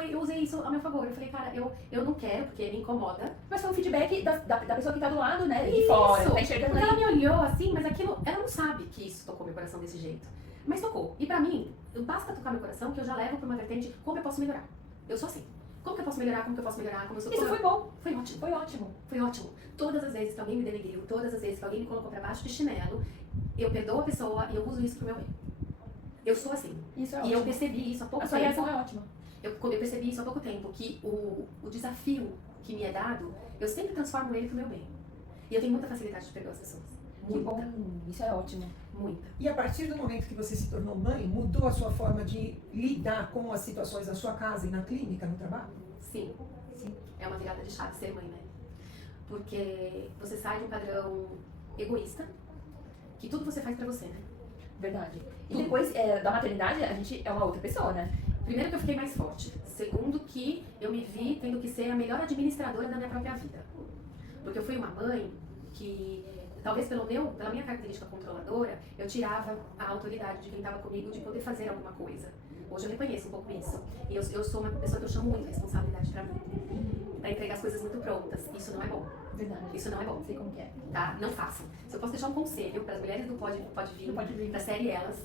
eu usei isso a meu favor. Eu falei, cara, eu não quero, porque me incomoda. Mas foi um feedback da pessoa que tá do lado, né? De Isso. fora, tá enxergando Porque aí. ela me olhou assim, mas aquilo, ela não sabe que isso tocou meu coração desse jeito. Mas tocou. E pra mim, basta tocar meu coração que eu já levo pra uma vertente como eu posso melhorar. Eu sou assim. Como que eu posso melhorar? Como eu sou? Isso foi bom. Foi ótimo. Foi ótimo. Todas as vezes que alguém me denegriu, todas as vezes que alguém me colocou pra baixo de chinelo, eu perdoo a pessoa e eu uso isso pro meu bem. Eu sou assim. Isso é E ótimo. eu percebi isso há pouco A sua tempo. reação é ótima. Eu percebi isso há pouco tempo, que o desafio que me é dado, eu sempre transformo ele pro meu bem. E eu tenho muita facilidade de perdoar as pessoas. Que bom. Isso é ótimo. Muita. E a partir do momento que você se tornou mãe, mudou a sua forma de lidar com as situações na sua casa e na clínica, no trabalho? Sim. É uma virada de chave ser mãe, né? Porque você sai de um padrão egoísta, que tudo você faz pra você, né? Verdade. E depois da maternidade, a gente é uma outra pessoa, né? Primeiro que eu fiquei mais forte. Segundo que eu me vi tendo que ser a melhor administradora da minha própria vida. Porque eu fui uma mãe que Talvez pela minha característica controladora, eu tirava a autoridade de quem estava comigo de poder fazer alguma coisa. Hoje eu reconheço um pouco isso. E eu sou uma pessoa que eu chamo muito responsabilidade pra mim. Pra entregar as coisas muito prontas. Isso não é bom. Verdade. Isso não é bom. Sei como que é. Tá? Não façam. Se eu posso deixar um conselho para as mulheres do Pode Vir, pra série Elas,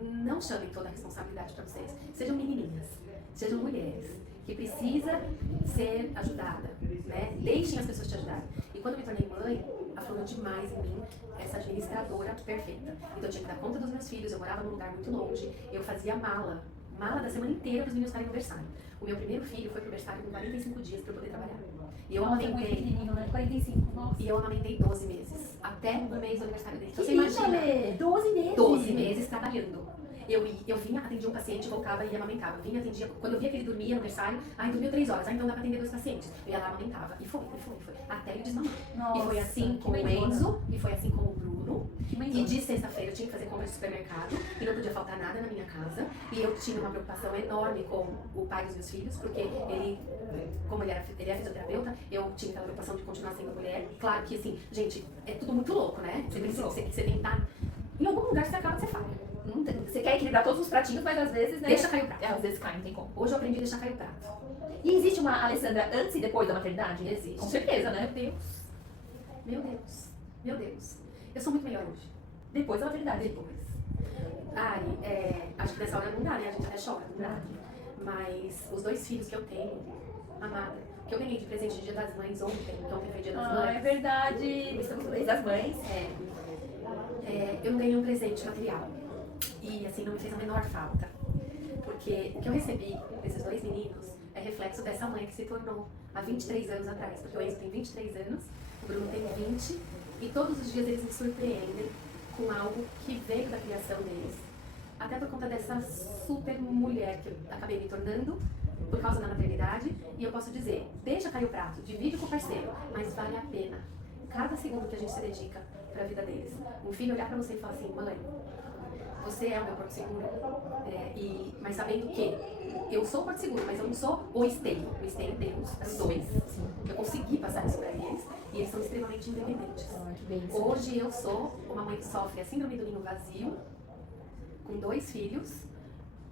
não chamem toda a responsabilidade para vocês. Sejam menininhas, sejam mulheres, que precisa ser ajudada, né? Deixem as pessoas te ajudarem. E quando eu me tornei mãe, aflorou demais em mim essa administradora perfeita. Então eu tinha que dar conta dos meus filhos, eu morava num lugar muito longe, eu fazia mala da semana inteira para os meninos estarem no berçário. O meu primeiro filho foi pro berçário com 45 dias para eu poder trabalhar. E eu amamentei, né? 45, nossa. e eu amamentei 12 meses, até o mês do aniversário dele. Então Que você imagina, Lê, 12 meses. 12 meses trabalhando. Eu vinha, atendia um paciente, voltava e amamentava. Vinha, atendia. Quando eu via que ele dormia no berçário, dormiu 3 horas, então dá pra atender 2 pacientes. Eu ia lá, amamentava. E foi. Até ele desmamar. Nossa, E foi assim com o mãezona. Enzo, e foi assim com o Bruno. Que E mãezona. de sexta-feira eu tinha que fazer compra de supermercado, e não podia faltar nada na minha casa. E eu tinha uma preocupação enorme com o pai dos meus filhos, porque ele, como ele é fisioterapeuta, eu tinha aquela preocupação de continuar sendo mulher. Claro que assim, gente, é tudo muito louco, né? Você tem que estar em algum lugar que você acaba, você falha. Você quer equilibrar todos os pratinhos, mas às vezes, né? Deixa cair o prato. Às vezes cai, não tem como. Hoje eu aprendi a deixar cair o prato. E existe uma Alessandra antes e depois da maternidade? Existe. Com certeza, né? Meu Deus. Eu sou muito melhor hoje. Depois da maternidade. Depois. Ari, acho que nessa hora não dá, né? A gente até chora, não dá. Mas os 2 filhos que eu tenho, amada, que eu ganhei de presente de Dia das Mães ontem, que ontem foi Dia das Mães. É verdade. Estamos no mês das mães. Eu não ganhei um presente material. E assim, não me fez a menor falta. Porque o que eu recebi desses 2 meninos é reflexo dessa mãe que se tornou há 23 anos atrás. Porque o Enzo tem 23 anos, o Bruno tem 20, e todos os dias eles me surpreendem com algo que veio da criação deles. Até por conta dessa super mulher que eu acabei me tornando por causa da maternidade. E eu posso dizer, deixa cair o prato, divide com o parceiro, mas vale a pena cada segundo que a gente se dedica para a vida deles. Um filho olhar para você e falar assim, mãe, você é o meu porto seguro, mas sabendo que eu sou o porto seguro, mas eu não sou o esteio. O esteio é Deus, os 2. Eu consegui passar isso para eles e eles são extremamente independentes. Hoje eu sou uma mãe que sofre a síndrome do ninho vazio, com 2 filhos,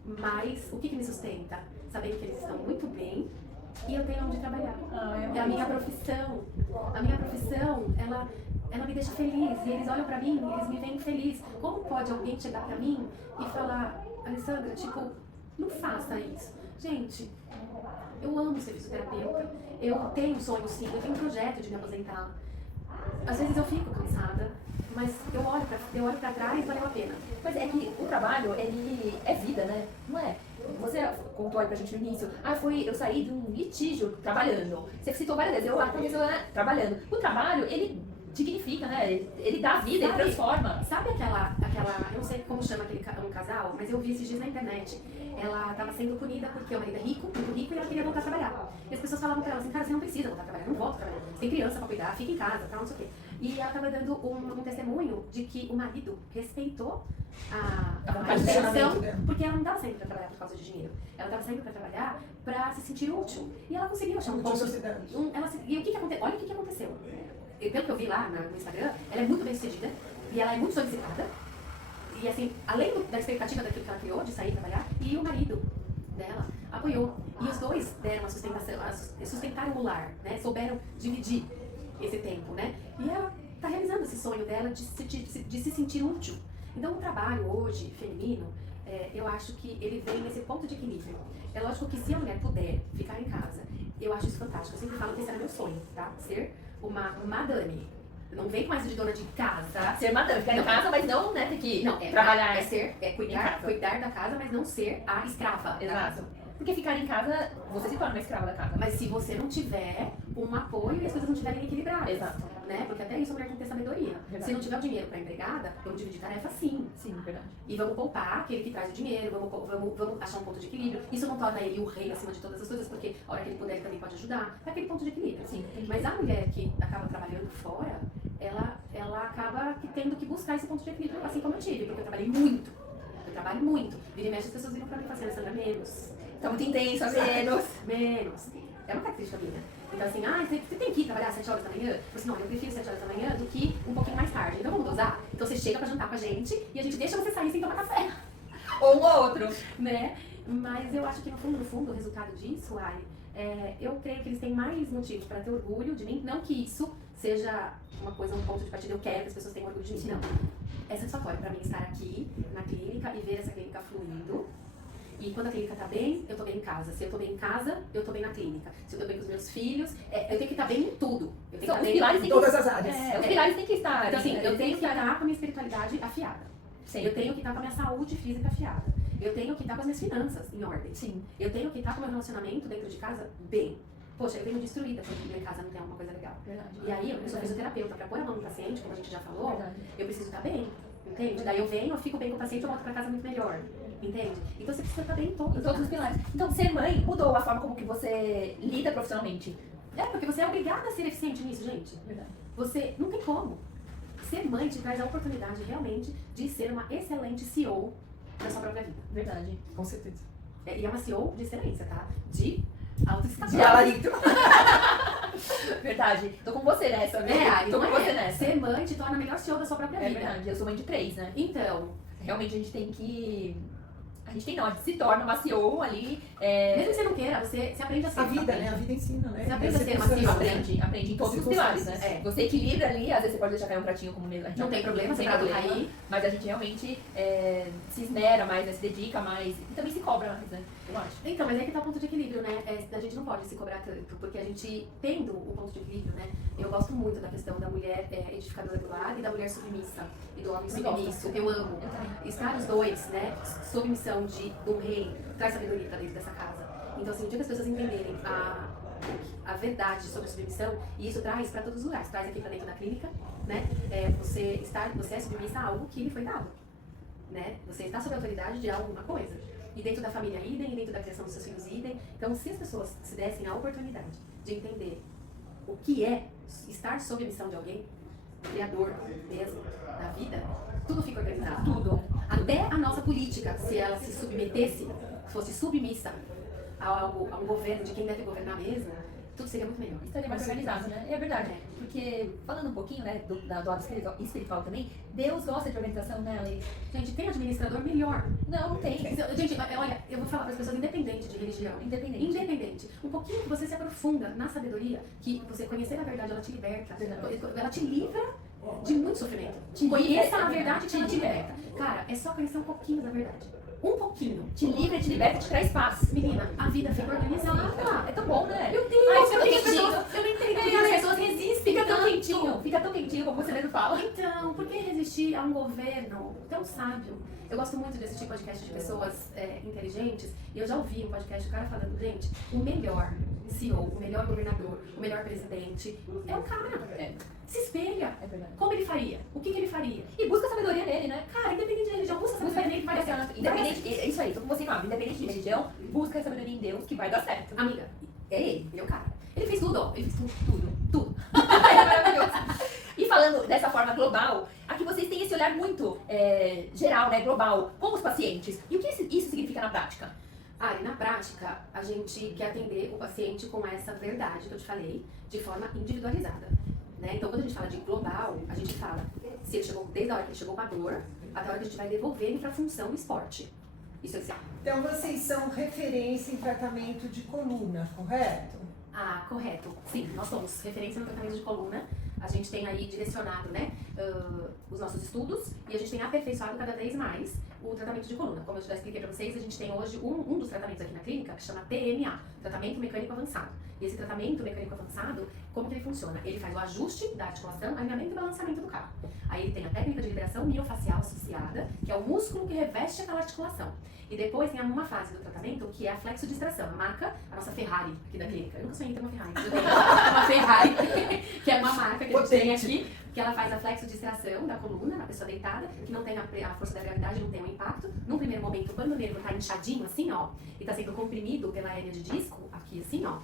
mas o que me sustenta? Sabendo que eles estão muito bem e eu tenho onde trabalhar. É a minha profissão. A minha profissão, ela me deixa feliz e eles olham pra mim e eles me veem feliz. Como pode alguém chegar pra mim e falar, Alessandra, tipo, não faça isso. Gente, eu amo ser fisioterapeuta, eu tenho um sonho sim, eu tenho um projeto de me aposentar. Às vezes eu fico cansada, mas eu olho pra trás e valeu a pena. Mas é que o trabalho, ele é vida, né? Não é? Você contou aí pra gente no início, eu saí de um litígio trabalhando. Você citou várias vezes, trabalhando. O trabalho, ele dignifica, né? Ele dá vida, ele transforma. Sabe aquela, eu não sei como chama um casal, mas eu vi esses dias na internet. Ela estava sendo punida porque o marido é rico, muito rico, e ela queria voltar a trabalhar. E as pessoas falavam pra ela assim, cara, você não precisa voltar a trabalhar, não volta a trabalhar. Você tem criança pra cuidar, fica em casa, tal, não sei o quê. E ela estava dando um testemunho de que o marido respeitou a instituição, porque ela não estava saindo para trabalhar por causa de dinheiro. Ela estava saindo para trabalhar para se sentir útil. E ela conseguiu achar um ponto. E o que aconteceu? Olha o que aconteceu. Pelo que eu vi lá no Instagram, ela é muito bem sucedida e ela é muito solicitada. E assim, além da expectativa daquilo que ela criou, de sair e trabalhar, e o marido dela apoiou. E os 2 deram a sustentação, sustentaram o lar, né? Souberam dividir esse tempo, né? E ela está realizando esse sonho dela de se sentir útil. Então o trabalho hoje, feminino, eu acho que ele vem nesse ponto de equilíbrio. É lógico que se a mulher puder ficar em casa, eu acho isso fantástico. Eu sempre falo que esse era meu sonho, tá? Ser uma madame. Não vem com essa de dona de casa. Tá? Ser madame, ficar em casa, mas não, né, ter que trabalhar. Cuidar da casa, mas não ser a escrava. Exato. Porque ficar em casa, você se torna uma escrava da casa. Mas se você não tiver um apoio e as coisas não estiverem equilibradas. Exato. Né? Porque até isso a mulher tem que ter sabedoria. Verdade. Se não tiver o dinheiro para empregada, vamos dividir tarefa sim. Sim, verdade. E vamos poupar aquele que traz o dinheiro, vamos achar um ponto de equilíbrio. Isso não torna ele o rei acima de todas as coisas, porque a hora que ele puder, ele também pode ajudar. É aquele ponto de equilíbrio. Sim. Mas a mulher que acaba trabalhando fora, ela acaba tendo que buscar esse ponto de equilíbrio, assim como eu tive, porque eu trabalhei muito. Eu trabalho muito. Vira e mexe, as pessoas viram pra mim e falam assim, Alessandra, menos. Tá muito intensa, menos. Menos. É uma característica minha. Então assim, você tem que ir trabalhar às 7 horas da manhã? Eu falei assim, não, eu prefiro 7 horas da manhã do que um pouquinho mais tarde. Então vamos dosar? Então você chega pra jantar com a gente e a gente deixa você sair sem tomar café. Ou um ou outro. Né? Mas eu acho que no fundo, o resultado disso, Ari, eu creio que eles têm mais motivos para ter orgulho de mim. Não que isso seja uma coisa, um ponto de partida, eu quero que as pessoas tenham orgulho de mim. Não. É satisfatório para mim estar aqui na clínica e ver essa clínica fluindo. E quando a clínica tá bem, eu tô bem em casa. Se eu tô bem em casa, eu tô bem na clínica. Se eu tô bem com os meus filhos, eu tenho que estar bem em tudo. Eu tenho que estar Os bem pilares Em têm todas as áreas. Os pilares têm que estar. Então, assim, né? eu tenho que estar com a minha espiritualidade afiada. Sim. Eu tenho que estar com a minha saúde física afiada. Eu tenho que estar com as minhas finanças em ordem. Sim. Eu tenho que estar com o meu relacionamento dentro de casa bem. Poxa, eu venho destruída porque minha casa não tem alguma coisa legal. Verdade. E aí, eu sou fisioterapeuta, pra pôr a mão no paciente, como a gente já falou, Verdade. eu preciso estar bem. Entende? Daí eu venho, eu fico bem com o paciente, eu volto pra casa muito melhor. Entende? Então você precisa estar bem em todos. Em todos os pilares. Então, ser mãe mudou a forma como que você lida profissionalmente. Porque você é obrigada a ser eficiente nisso, gente. Verdade. Você não tem como. Ser mãe te traz a oportunidade realmente de ser uma excelente CEO da sua própria vida. Verdade. Com certeza. E é uma CEO de excelência, tá? De alto De escalão. gabarito. Verdade. Tô com você nessa, né? Ari, Tô com não é? você nessa. Ser mãe te torna a melhor CEO da sua própria É vida. verdade. Eu sou mãe de 3, né? Então, Realmente a gente tem que... A gente se torna uma CEO ali. mesmo que você não queira, você aprende a ser. A vida, né? A vida ensina, né? Você aprende a ser uma Circunstâncias. CEO, Aprende em todos os pilares, né? Circunstâncias. Você equilibra ali, às vezes você pode deixar cair um pratinho como mesmo. Não tem problema, você sem tá problema, cair. mas a gente realmente se esmera mais, né? Se dedica mais e também se cobra mais, né? Eu acho. Então, mas é que tá o ponto de equilíbrio, né? A gente não pode se cobrar tanto, porque a gente, tendo o ponto de equilíbrio, né? Eu gosto muito da questão da mulher edificadora do lar e da mulher submissa e do homem submisso. Eu amo. Estar os dois, né? Submissão do rei traz sabedoria pra dentro dessa casa. Então, assim, o dia que as pessoas entenderem a verdade sobre a submissão, e isso traz pra todos os lugares, traz aqui pra dentro da clínica, né? Você é submissa a algo que lhe foi dado, né? Você está sob a autoridade de alguma coisa. E dentro da família idem, e dentro da criação dos seus filhos idem. Então, se as pessoas se dessem a oportunidade de entender o que é estar sob a missão de alguém, criador mesmo da vida, tudo fica organizado. Tudo. Até a nossa política, se ela se submetesse, fosse submissa a um governo de quem deve governar mesmo, tudo seria muito melhor. Estaria mais organizado, né? É verdade. Porque, falando um pouquinho, né, do lado espiritual também, Deus gosta de organização, né, Ale? Gente, tem administrador melhor. Não tem. Gente, olha, eu vou falar para as pessoas, independente de religião. Independente. Um pouquinho que você se aprofunda na sabedoria, que você conhecer a verdade, ela te liberta. Ela te livra de muito sofrimento. Conheça a verdade que ela te liberta. Cara, é só conhecer um pouquinho da verdade. Um pouquinho. Te livra, te liberta, te traz paz. Menina, a vida fica organizada. É tão bom, né? Meu Deus, Ai, eu fica não quentinho. entendo porque as pessoas resistem Fica tão quentinho, como você mesmo fala. Então, por que resistir a um governo tão sábio? Eu gosto muito de assistir podcast de pessoas inteligentes, e eu já ouvi um podcast, o cara falando, gente, o melhor CEO, o melhor governador, o melhor presidente, é o cara. Se espelha. É verdade. Como ele faria? O que ele faria? E busca a sabedoria nele, né? Cara, independente de religião, busca sabedoria nele que vai dar certo. Independente, é isso aí, tô com você, não. Independente de religião, busca a sabedoria em Deus que vai dar certo. Amiga, é ele é o cara. Ele fez tudo, ó. Ele fez tudo. É maravilhoso. E falando dessa forma global, aqui vocês têm esse olhar muito geral, né, global, com os pacientes. E o que isso significa na prática? Ari, na prática, a gente quer atender o paciente com essa verdade que eu te falei, de forma individualizada. Né? Então, quando a gente fala de global, a gente fala se ele chegou, desde a hora que ele chegou com a dor, até a hora que a gente vai devolver ele para a função do esporte. Isso é assim. Então, vocês são referência em tratamento de coluna, correto? Ah, correto. Sim, nós somos referência no tratamento de coluna. A gente tem aí direcionado, né, os nossos estudos e a gente tem aperfeiçoado cada vez mais o tratamento de coluna. Como eu já expliquei para vocês, a gente tem hoje um dos tratamentos aqui na clínica que chama TMA, Tratamento Mecânico Avançado. E esse tratamento mecânico avançado, como que ele funciona? Ele faz o ajuste da articulação, alinhamento e balançamento do carro. Aí ele tem a técnica de liberação miofacial associada, que é o músculo que reveste aquela articulação. E depois tem uma fase do tratamento que é a flexodistração, a marca, a nossa Ferrari aqui da clínica. Eu nunca sonhei em ter uma Ferrari, mas eu tenho uma Ferrari, que é uma marca que a gente tem aqui, que ela faz a flexodistração da coluna, na pessoa deitada, que não tem a força da gravidade, não tem um impacto. Num primeiro momento, quando o nervo está inchadinho assim, ó, e está sendo comprimido pela hérnia de disco, aqui assim, ó,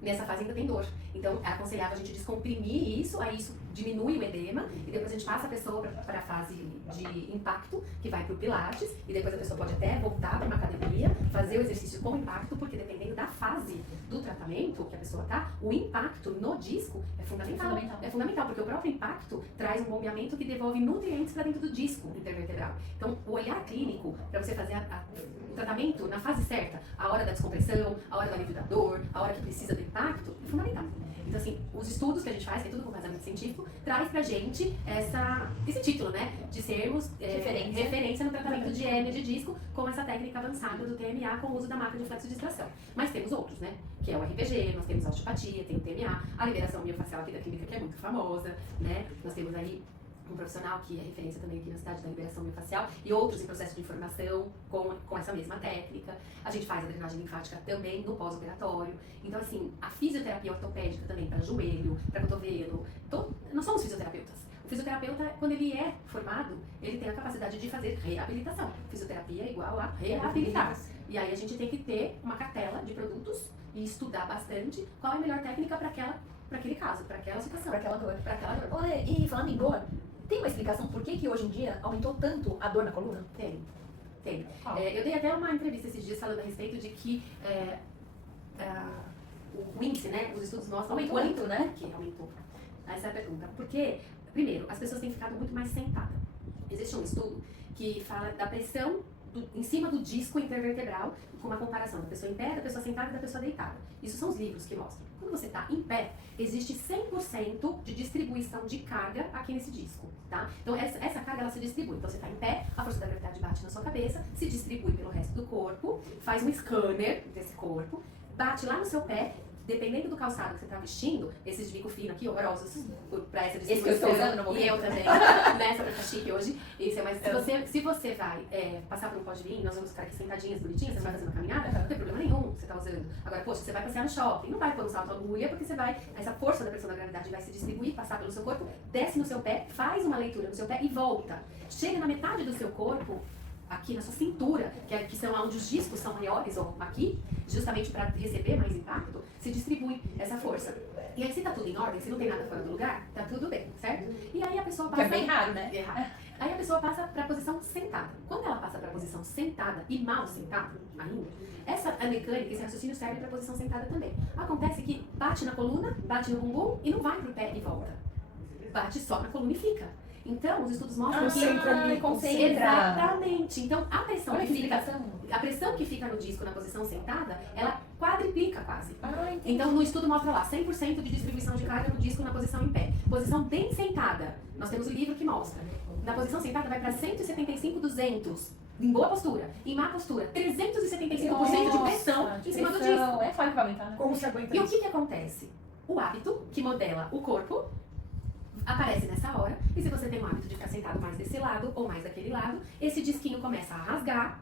nessa fase ainda tem dor. Então, é aconselhável a gente descomprimir isso, aí isso diminui o edema, e depois a gente passa a pessoa para a fase de impacto, que vai para o pilates, e depois a pessoa pode até voltar para uma academia, fazer o exercício com impacto, porque dependendo da fase do tratamento que a pessoa tá, o impacto no disco é fundamental. É fundamental, porque o próprio impacto traz um bombeamento que devolve nutrientes para dentro do disco intervertebral. Então, o olhar clínico, para você fazer o tratamento na fase certa, a hora da descompressão, a hora do alívio da dor, a hora que precisa do impacto, é fundamental. Então, assim, os estudos que a gente faz, que é tudo com vazamento científico, traz pra gente esse título, né? De sermos referência no tratamento de hérnia de disco com essa técnica avançada do TMA com o uso da máquina de flexo de extração. Mas temos outros, né? Que é o RPG, nós temos a osteopatia, tem o TMA, a liberação miofascial aqui da clínica, que é muito famosa, né? Nós temos aí um profissional que é referência também aqui na cidade da liberação miofascial e outros em processo de informação com essa mesma técnica. A gente faz a drenagem linfática também no pós-operatório. Então, assim, a fisioterapia ortopédica também para joelho, para cotovelo. Nós somos fisioterapeutas. O fisioterapeuta, quando ele é formado, ele tem a capacidade de fazer reabilitação. Fisioterapia é igual a reabilitar. E aí a gente tem que ter uma cartela de produtos e estudar bastante qual é a melhor técnica para aquele caso, para aquela situação. Para aquela dor. Para aquela dor. Olha, e falando em dor, tem uma explicação por que hoje em dia aumentou tanto a dor na coluna? Tem. Eu dei até uma entrevista esses dias falando a respeito de que o índice, né, os estudos mostram Aumentou muito, né? Por que aumentou? Essa é a pergunta. Porque, primeiro, as pessoas têm ficado muito mais sentadas. Existe um estudo que fala da pressão em cima do disco intervertebral, com uma comparação da pessoa em pé, da pessoa sentada e da pessoa deitada. Isso são os livros que mostram. Quando você está em pé, existe 100% de distribuição de carga aqui nesse disco, tá? Então essa carga ela se distribui. Então você está em pé, a força da gravidade bate na sua cabeça, se distribui pelo resto do corpo, faz um scanner desse corpo, bate lá no seu pé. Dependendo do calçado que você está vestindo, esses de bico fino aqui, horrorosos, pra essa distribuição. Esse que eu estou usando no momento. E eu também, nessa pra ficar chique hoje. Isso, mas se você vai passar por um pós-vinho, nós vamos ficar aqui sentadinhas, bonitinhas, você vai fazer uma caminhada, não tem problema nenhum você tá usando. Agora, poxa, você vai passear no shopping, não vai pôr um salto agulha, porque essa força da pressão da gravidade vai se distribuir, passar pelo seu corpo, desce no seu pé, faz uma leitura no seu pé e volta. Chega na metade do seu corpo, aqui na sua cintura, que são onde os discos são maiores, ou aqui, justamente para receber mais impacto, se distribui essa força. E aí, se tá tudo em ordem, se não tem nada fora do lugar, tá tudo bem, certo? E aí a pessoa passa... Que é bem raro, né? É raro. Aí a pessoa passa para a posição sentada. Quando ela passa para a posição sentada e mal sentada ainda, a mecânica, esse raciocínio serve para a posição sentada também. Acontece que bate na coluna, bate no bumbum e não vai pro pé e volta. Bate só na coluna e fica. Então, os estudos mostram que... Concentra. Exatamente. Então, a pressão que fica no disco na posição sentada, ela quadriplica quase. Então, no estudo mostra lá, 100% de distribuição de carga no disco na posição em pé. Posição bem sentada. Nós temos o livro que mostra. Na posição sentada vai para 175, 200. Em boa postura. Em má postura, 375% de pressão em cima do disco. É claro que vai aumentar, né? Como se aguenta E o isso? que acontece? O hábito, que modela o corpo, aparece nessa hora, e se você tem o hábito de ficar sentado mais desse lado ou mais daquele lado, esse disquinho começa a rasgar,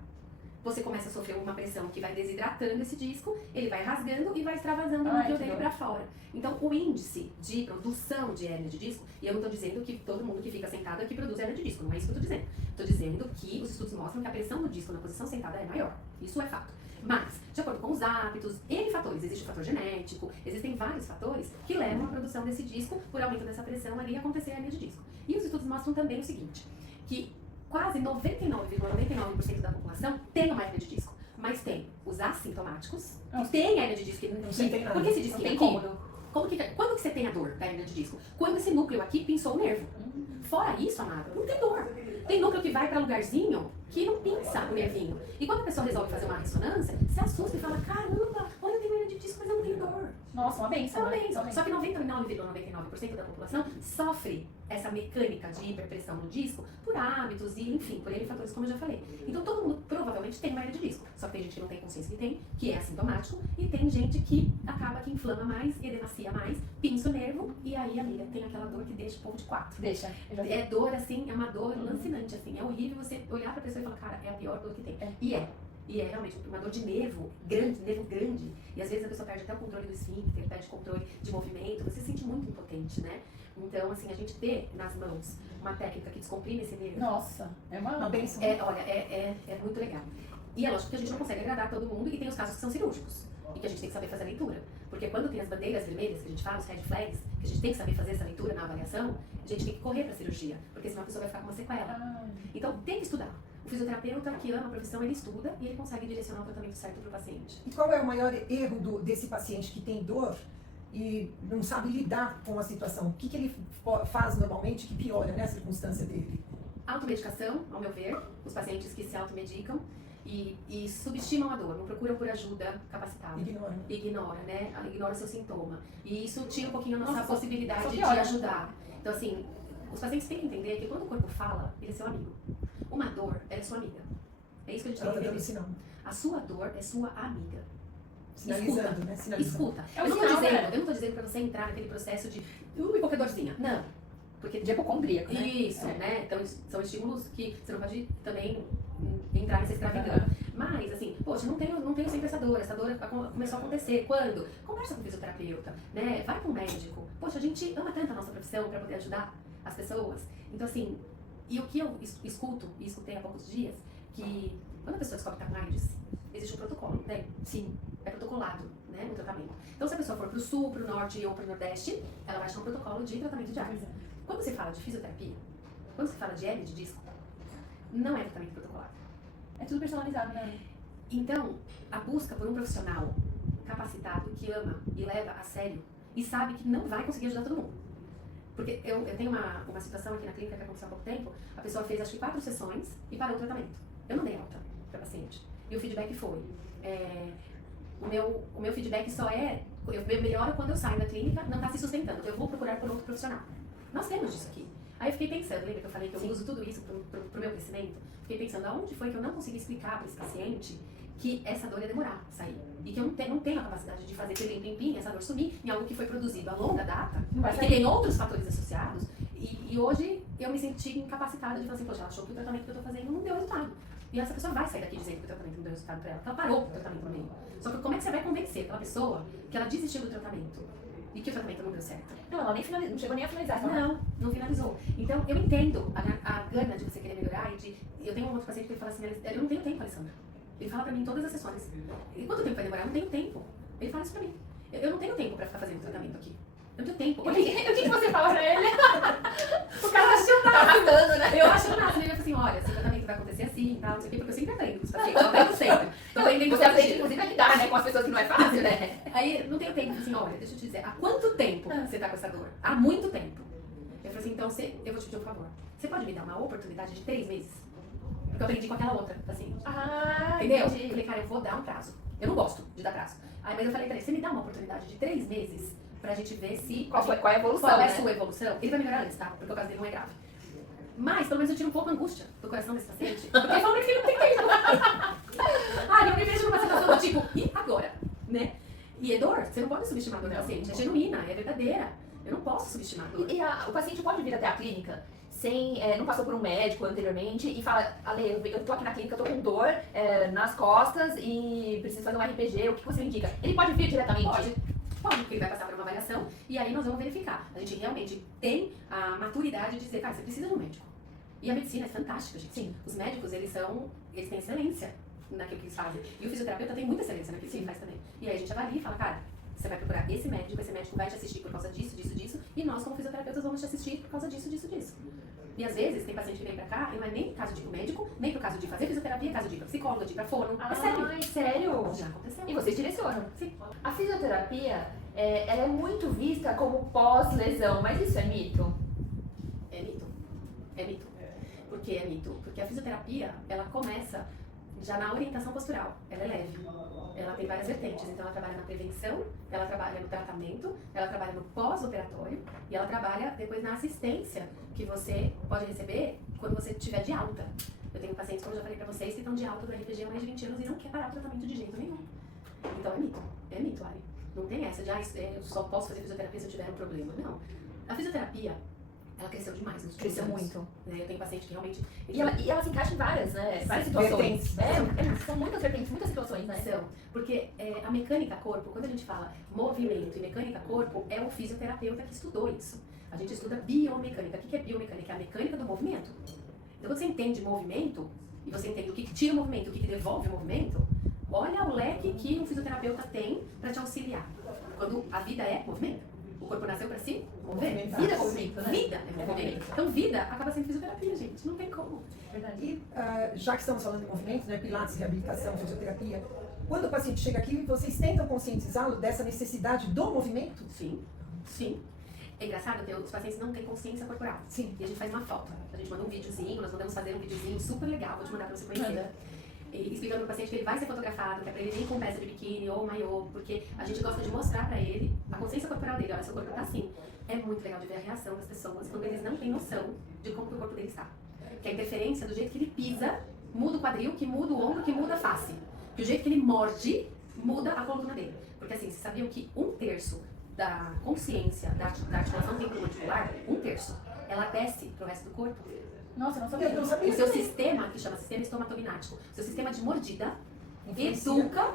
você começa a sofrer uma pressão que vai desidratando esse disco, ele vai rasgando e vai extravasando o núcleo dele para fora. Então, o índice de produção de hérnia de disco, e eu não estou dizendo que todo mundo que fica sentado é que produz hérnia de disco, não é isso que eu estou dizendo. Estou dizendo que os estudos mostram que a pressão no disco na posição sentada é maior. Isso é fato. Mas, de acordo com os hábitos, N fatores, existe o fator genético, existem vários fatores que levam à produção desse disco, por aumento dessa pressão ali, acontecer a hérnia de disco. E os estudos mostram também o seguinte, que quase 99,99% da população tem uma hérnia de disco, mas tem os assintomáticos, que tem hérnia de disco, porque esse disco aqui, quando que você tem a dor da hérnia de disco? Quando esse núcleo aqui pinçou o nervo. Fora isso, amada, não tem dor. Tem núcleo que vai para lugarzinho que não pinça o nervinho. E quando a pessoa resolve fazer uma ressonância, se assusta e fala, caramba, olha, eu tenho hérnia de disco, mas eu não tenho dor. Nossa, uma benção. É uma benção. Só que 99,99% da população sofre essa mecânica de hiperpressão no disco por hábitos e, enfim, por N fatores, como eu já falei. Então, todo mundo provavelmente tem uma hérnia de disco. Só que tem gente que não tem consciência que tem, que é assintomático, e tem gente que acaba que inflama mais, edemacia mais, pinça o nervo, e aí, amiga, tem aquela dor que deixa o povo de quatro. Deixa. É dor, assim, é uma dor lancinante, assim. É horrível você olhar pra pessoa e falar, cara, é a pior dor que tem. E é realmente uma dor de nervo grande. E às vezes a pessoa perde até o controle do esfíncter, perde o controle de movimento. Você se sente muito impotente, né? Então, assim, a gente ter nas mãos uma técnica que descomprime esse nervo. Nossa, é uma benção. É muito legal. E é lógico que a gente não consegue agradar todo mundo e tem os casos que são cirúrgicos. E que a gente tem que saber fazer a leitura. Porque quando tem as bandeiras vermelhas que a gente fala, os red flags, que a gente tem que saber fazer essa leitura na avaliação, a gente tem que correr pra cirurgia. Porque senão a pessoa vai ficar com uma sequela. Então, tem que estudar. O fisioterapeuta que ama a profissão, ele estuda e ele consegue direcionar o tratamento certo para o paciente. E qual é o maior erro desse paciente que tem dor e não sabe lidar com a situação? O que ele faz normalmente que piora, né, a circunstância dele? Automedicação, ao meu ver, os pacientes que se automedicam e subestimam a dor, não procuram por ajuda capacitada. Ignora, né? Ignora seu sintoma. E isso tira um pouquinho a nossa possibilidade de ajudar. Então, assim, os pacientes têm que entender que quando o corpo fala, ele é seu amigo. Uma dor, ela é sua amiga. É isso que a gente tem que entender. A sua dor é sua amiga. Sinalizando, né? Sinalizando. Escuta. Eu não tô dizendo pra você entrar naquele processo de qualquer dorzinha. Não. Porque De hipocondríaco, né? isso, né? Então são estímulos que você não pode também entrar nessa escravidão. Mas, assim, poxa, não tenho sempre essa dor começou a acontecer. Quando? Conversa com o fisioterapeuta, né? Vai com o médico. Poxa, a gente ama tanto a nossa profissão pra poder ajudar as pessoas. Então, assim, e o que eu escuto, e escutei há poucos dias, que quando a pessoa descobre que tá com AIDS, existe um protocolo, não tem? Sim. É protocolado, né, o tratamento. Então, se a pessoa for pro sul, pro norte ou pro nordeste, ela vai achar um protocolo de tratamento de AIDS. Quando se fala de fisioterapia, quando se fala de hernia de disco, não é tratamento protocolado. É tudo personalizado, né? Então, a busca por um profissional capacitado que ama e leva a sério e sabe que não vai conseguir ajudar todo mundo. Porque eu tenho uma situação aqui na clínica que aconteceu há pouco tempo, a pessoa fez acho que 4 sessões e parou o tratamento. Eu não dei alta para paciente. E o feedback foi, o meu feedback só eu melhoro quando eu saio da clínica, não está se sustentando, eu vou procurar por outro profissional. Nós temos disso aqui. Aí eu fiquei pensando, lembra que eu falei que eu uso tudo isso pro meu crescimento? Fiquei pensando, aonde foi que eu não consegui explicar para esse paciente que essa dor ia demorar a sair. E que eu não tenho a capacidade de fazer pim, essa dor sumir em algo que foi produzido a longa data, e que tem outros fatores associados. E hoje eu me senti incapacitada de falar assim, poxa, ela achou que o tratamento que eu tô fazendo não deu resultado. E essa pessoa vai sair daqui dizendo que o tratamento não deu resultado para ela, porque ela parou o tratamento no meio. Só que como é que você vai convencer aquela pessoa que ela desistiu do tratamento e que o tratamento não deu certo? Não, ela nem finalizou, não chegou nem a finalizar. Não finalizou. Então, eu entendo a gana de você querer melhorar e de... Eu tenho um outro paciente que ele fala assim, eu não tenho tempo, Alessandra. Ele fala pra mim em todas as sessões. E quanto tempo vai demorar? Eu não tenho tempo. Ele fala isso pra mim. Eu não tenho tempo pra ficar fazendo tratamento aqui. Eu não tenho tempo. O que você fala pra ele? O cara acha que Tá arrasando, né? eu acho massa. Ele fala assim, olha, esse tratamento vai acontecer assim e tal, não sei o quê, porque eu sempre aprendo com os pacientes. Eu aprendo sempre. Tô aprendendo Você aprende, inclusive, a lidar, né, com as pessoas que não é fácil, né? Aí, não tenho tempo. Assim, olha, deixa eu te dizer, há quanto tempo você tá com essa dor? Há muito tempo. Eu falei assim, então, eu vou te pedir um favor. Você pode me dar uma oportunidade de 3 meses? Porque eu aprendi com aquela outra paciente. Entendeu? Entendi. Eu falei, cara, eu vou dar um prazo. Eu não gosto de dar prazo. Aí, mas eu falei, peraí, você me dá uma oportunidade de 3 meses pra gente ver se... Qual é a evolução, Qual é a né? sua evolução? Ele vai melhorar antes, tá? Porque o caso dele não é grave. Mas, pelo menos eu tiro um pouco a angústia do coração desse paciente. Porque ele falou que ele não tem tempo. Eu me vejo numa situação do tipo, e agora? Né? E é dor, você não pode subestimar a dor do paciente. É genuína, é verdadeira. Eu não posso subestimar a dor. E o paciente pode vir até a clínica sem, não passou por um médico anteriormente e fala, Ale, eu tô aqui na clínica, eu tô com dor nas costas e preciso fazer um RPG, o que você me indica? Ele pode vir diretamente? Pode, porque ele vai passar por uma avaliação e aí nós vamos verificar. A gente realmente tem a maturidade de dizer, cara, você precisa de um médico. E a medicina é fantástica, gente. Sim. Os médicos, eles têm excelência naquilo que eles fazem. E o fisioterapeuta tem muita excelência naquilo que ele faz também. E aí a gente avalia e fala, cara, você vai procurar esse médico vai te assistir por causa disso, e nós como fisioterapeutas vamos te assistir por causa disso. E às vezes tem paciente que vem pra cá e não é nem caso de ir pro médico, nem pro caso de fazer fisioterapia, caso de ir pra psicóloga, de ir pra fono. É sério. Sério? Já aconteceu. E vocês direcionam? Sim. A fisioterapia, ela é muito vista como pós-lesão, mas isso é mito? É mito. É mito. Por que é mito? Porque a fisioterapia, ela começa já na orientação postural. Ela é leve. Ela tem várias vertentes. Então, ela trabalha na prevenção, ela trabalha no tratamento, ela trabalha no pós-operatório e ela trabalha depois na assistência que você pode receber quando você estiver de alta. Eu tenho pacientes, como eu já falei pra vocês, que estão de alta do RPG há mais de 20 anos e não quer parar o tratamento de jeito nenhum. Então, é mito. É mito, Ari. Não tem essa de, eu só posso fazer fisioterapia se eu tiver um problema. Não. A fisioterapia, ela cresceu demais nos últimos anos. Cresceu muito. Né? Eu tenho paciente que realmente... E ela se encaixa em várias situações. São muitas vertentes, muitas situações, né? São. Porque a mecânica corpo, quando a gente fala movimento e mecânica corpo, é o fisioterapeuta que estudou isso. A gente estuda biomecânica. O que é biomecânica? É a mecânica do movimento. Então, quando você entende movimento, e você entende o que tira o movimento, o que devolve o movimento, olha o leque que um fisioterapeuta tem para te auxiliar. Quando a vida é movimento. O corpo nasceu para si mover. Vida é movimento, né? Vida é movimento. Então, vida acaba sendo fisioterapia, gente. Não tem como. Verdade. E já que estamos falando de movimento, né, pilates, reabilitação, fisioterapia, quando o paciente chega aqui, vocês tentam conscientizá-lo dessa necessidade do movimento? Sim, sim. É engraçado que os pacientes não têm consciência corporal. Sim. E a gente faz uma foto. A gente manda um videozinho, nós mandamos fazer um videozinho super legal, vou te mandar pra você conhecer. Manda. E explicando pro paciente que ele vai ser fotografado, que é pra ele vir com peça de biquíni ou maiô, porque a gente gosta de mostrar pra ele a consciência corporal dele. Olha, seu corpo tá assim. É muito legal de ver a reação das pessoas quando eles não têm noção de como que o corpo dele está. Que a interferência do jeito que ele pisa, muda o quadril, que muda o ombro, que muda a face. Que o jeito que ele morde, muda a coluna dele. Porque assim, vocês sabiam que 1/3 da consciência da articulação temporomandibular, 1/3, ela desce pro resto do corpo. Nossa, não sabia. Eu não sabia. O seu sistema, que chama sistema estomatognático, o seu sistema de mordida, Influencia. educa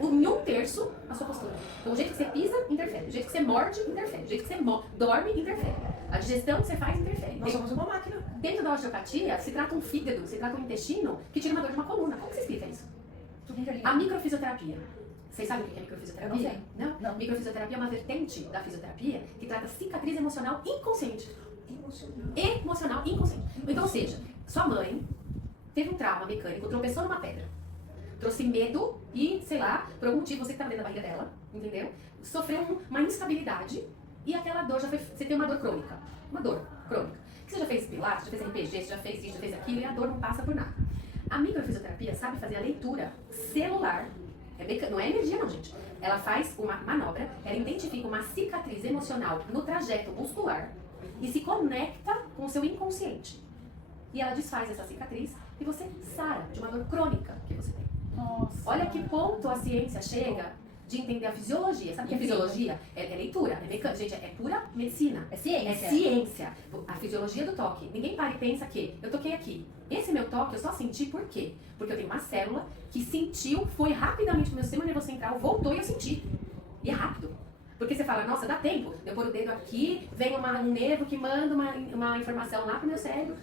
em 1/3 a sua postura. Então, o jeito que você pisa, interfere. O jeito que você morde, interfere. O jeito que você dorme, interfere. A digestão que você faz, interfere. Nós somos uma máquina. Dentro da osteopatia, se trata um fígado, se trata um intestino que tira uma dor de uma coluna. Como você explica isso? Tudo interliga. A microfisioterapia. Vocês sabem o que é microfisioterapia? Eu não sei. Não. Microfisioterapia é uma vertente da fisioterapia que trata cicatriz emocional inconsciente. Emocional inconsciente. Então, ou seja, sua mãe teve um trauma mecânico, tropeçou numa pedra. Trouxe medo e, sei lá, por algum motivo, você que tá dentro da barriga dela, entendeu? Sofreu uma instabilidade e aquela dor já foi. Você tem uma dor crônica. Uma dor crônica. Que você já fez pilates, já fez RPG, você já fez isso, já fez aquilo e a dor não passa por nada. A microfisioterapia sabe fazer a leitura celular. Não é energia não, gente. Ela faz uma manobra, ela identifica uma cicatriz emocional no trajeto muscular e se conecta com o seu inconsciente. E ela desfaz essa cicatriz e você sara de uma dor crônica que você tem. Nossa. Olha que ponto a ciência chega de entender a fisiologia. Sabe o que é fisiologia? É leitura, é mecânica. Gente, é pura medicina. É ciência. É ciência. A fisiologia do toque. Ninguém para e pensa que eu toquei aqui. Esse meu toque eu só senti por quê? Porque eu tenho uma célula que sentiu, foi rapidamente pro meu sistema nervoso central, voltou e eu senti. E é rápido. Porque você fala, nossa, dá tempo. Eu pôr o dedo aqui, vem um nervo que manda uma informação lá pro meu cérebro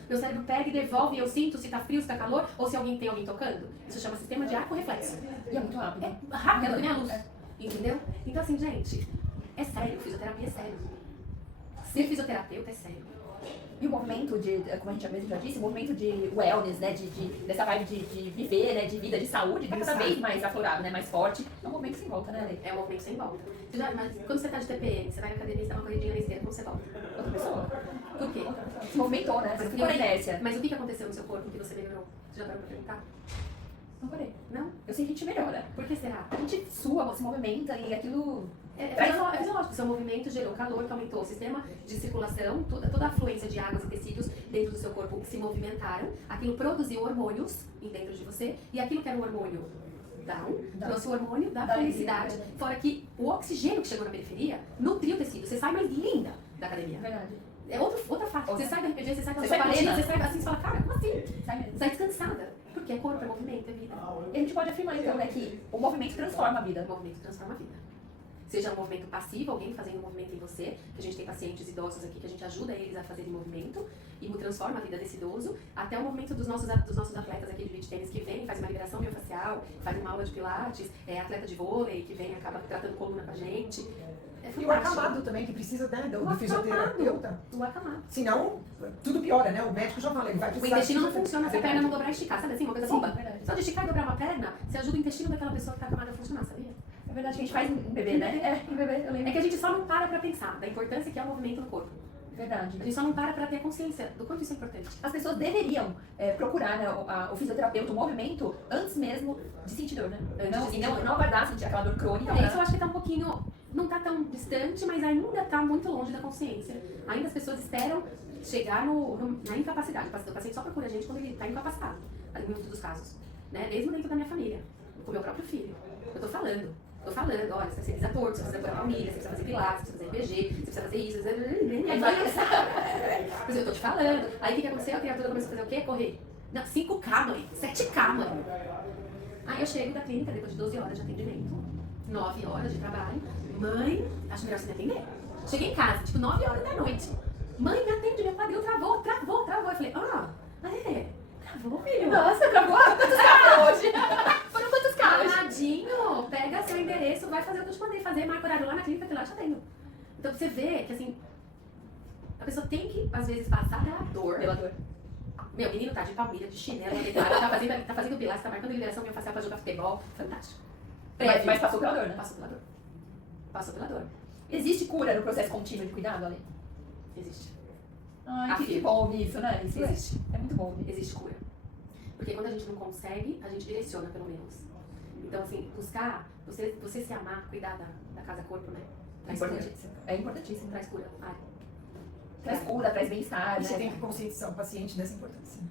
pega e devolve e eu sinto se tá frio, se tá calor, ou se tem alguém tocando. Isso chama sistema de arco reflexo. E é muito rápido. É rápido, que nem a luz. Entendeu? Então assim, gente, é sério, fisioterapia é sério. Ser fisioterapeuta é sério. E o movimento como a gente mesmo já disse, o movimento de wellness, né, dessa vibe de viver, né, de vida, de saúde, tá cada vez mais aflorado, né, mais forte. É um movimento sem volta, né, Lê? É um movimento sem volta. Mas quando você tá de TPM, você vai na academia, você dá uma corridinha na esteira, como você volta? Outra pessoa. Por quê? Se movimentou, né? Você ficou na inércia. Mas o que aconteceu no seu corpo que você melhorou? Você já parou pra perguntar? Não parei. Não? Eu sei que a gente melhora. Por que será? A gente sua, se movimenta e aquilo... É fisiológico, seu movimento gerou calor, que aumentou o sistema de circulação, toda a afluência de águas e tecidos dentro do seu corpo se movimentaram, aquilo produziu hormônios dentro de você, e aquilo que era o hormônio trouxe o hormônio da felicidade, fora que o oxigênio que chegou na periferia nutriu o tecido, você sai mais linda da academia. Verdade. É outra fase, você sai da RPG, você sai da Você sua sai parede, plena. você sai assim, você fala, cara, como assim? Sai mesmo. Sai descansada, porque é corpo, é movimento, é vida. E a gente pode afirmar então, né, que o movimento transforma a vida. O movimento transforma a vida. Seja um movimento passivo, alguém fazendo um movimento em você, que a gente tem pacientes idosos aqui que a gente ajuda eles a fazerem movimento e transforma a vida desse idoso, até o movimento dos nossos atletas aqui de beach tênis que vem, faz uma liberação miofascial, faz uma aula de pilates, atleta de vôlei que vem, acaba tratando coluna com a gente. É E o fantástico. acamado também, que precisa, né, do O fisioterapeuta. O acamado. Senão, tudo piora, né? O médico já fala, ele vai O precisar... intestino não funciona se a perna não dobrar e esticar, sabe assim, uma coisa Sim, boba? verdade. Só de esticar e dobrar uma perna, você ajuda o intestino daquela pessoa que tá acamada a funcionar, sabia? É verdade que a gente faz em bebê, né? É, em bebê, eu lembro. É que a gente só não para pra pensar da importância que é o movimento no corpo. Verdade. A gente só não para pra ter consciência do quanto isso é importante. As pessoas deveriam procurar, né, o fisioterapeuta, o movimento, antes mesmo de sentir dor, né? Não aguardar sentir aquela dor crônica. Então, isso eu acho que tá um pouquinho, não tá tão distante, mas ainda tá muito longe da consciência. Ainda as pessoas esperam chegar na incapacidade. O paciente só procura a gente quando ele tá incapacitado, em muitos dos casos. Né? Mesmo dentro da minha família, com o meu próprio filho. Eu tô falando, olha, você precisa ser torto, você precisa fazer palmilha, você precisa fazer pilates, você precisa fazer RPG, você precisa fazer isso, Mas eu tô te falando. Aí o que aconteceu? A criatura começou a fazer o quê? Correr. Não, 5K, mãe. 7K, mãe. Aí eu chego da clínica depois de 12 horas de atendimento, 9 horas de trabalho. Mãe, acho melhor você me atender. Cheguei em casa, tipo 9 horas da noite. Mãe, me atende, meu quadril travou. Eu falei, travou, filho? Nossa, travou quantos carros hoje? Foram quantos carros? Amadinho, pega seu endereço, vai fazer o que eu te mandei fazer, marca horário lá na clínica que lá eu te atendo. Então você vê que assim, a pessoa tem que, às vezes, passar pela dor. Meu, o menino tá de palmilha, de chinelo, deitado, tá fazendo pilates, tá marcando liberação miofascial pra jogar futebol. Fantástico. Mas passou pela dor, né? Passou pela dor. Passou pela dor. Existe cura no processo contínuo de cuidado, Ale? Existe. Ai, que Afirmo. bom ouvir isso, né? Isso Existe. é muito bom ouvir. Existe cura. Porque quando a gente não consegue, a gente direciona, pelo menos. Então, assim, buscar, você se amar, cuidar da casa-corpo, né? É importantíssimo. É importantíssimo. Traz cura. Ai. Traz cura, traz bem-estar, E você né? tem que conscientizar o paciente dessa importância.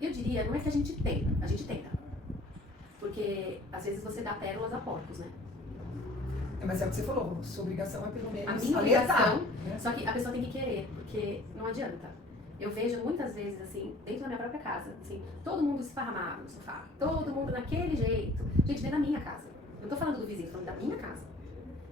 Eu diria, não é que a gente tenta. Porque, às vezes, você dá pérolas a porcos, né? Mas é o que você falou, sua obrigação é pelo menos A minha alertar, obrigação, né? só que a pessoa tem que querer, porque não adianta. Eu vejo muitas vezes, assim, dentro da minha própria casa, assim, todo mundo esparramado no sofá, todo mundo daquele jeito. Gente, dentro da minha casa. Eu não tô falando do vizinho, tô falando da minha casa.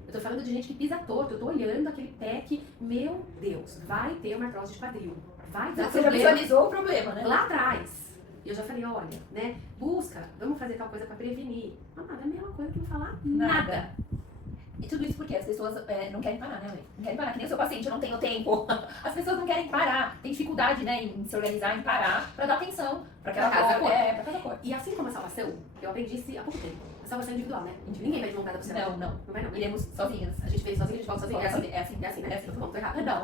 Eu tô falando de gente que pisa torto, eu tô olhando aquele pé que, meu Deus, vai ter uma artrose de quadril. Vai ter Você já visualizou o problema, né? lá atrás. E eu já falei, olha, né, busca, vamos fazer tal coisa pra prevenir. Mas nada, é a mesma coisa que não falar nada. E tudo isso porque as pessoas não querem parar, né, Ale? Não querem parar, que nem o seu paciente, eu não tenho tempo. As pessoas não querem parar, tem dificuldade, né, em se organizar, em parar, pra dar atenção pra aquela Pra cada casa. corpo. Pra cada corpo. E assim como a salvação, eu aprendi isso há pouco tempo. A salvação é individual, né? Ninguém vai de mão dada pro céu. Não, não. Não vai não. Iremos sozinhas. A gente veio sozinho, a gente volta sozinho. É assim, É assim. é assim, né? É assim. Então, tô errado. Não.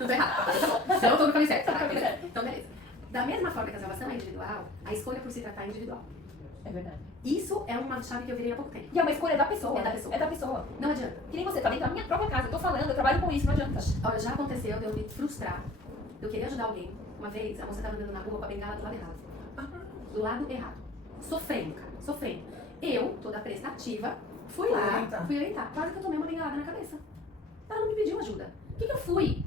Não tô errado. Tá bom. Então, eu tô no caminho certo. Tá, beleza. Então, beleza. Da mesma forma que a salvação é individual, a escolha por se tratar é individual. É verdade. Isso é uma chave que eu virei há pouco tempo. E é uma escolha da pessoa. É da né? pessoa. É da pessoa. Não adianta. Que nem você, tá dentro da minha própria casa. Eu tô falando, eu trabalho com isso, não adianta. Olha, já aconteceu de eu me frustrar, de eu querer ajudar alguém. Uma vez, a moça tava andando na rua com a bengala do lado errado. Do lado errado. Sofrendo, cara. Sofrendo. Eu, toda prestativa, fui lá, fui orientar. Quase que eu tomei uma bengalada na cabeça. Ela não me pediu ajuda. O que eu fui?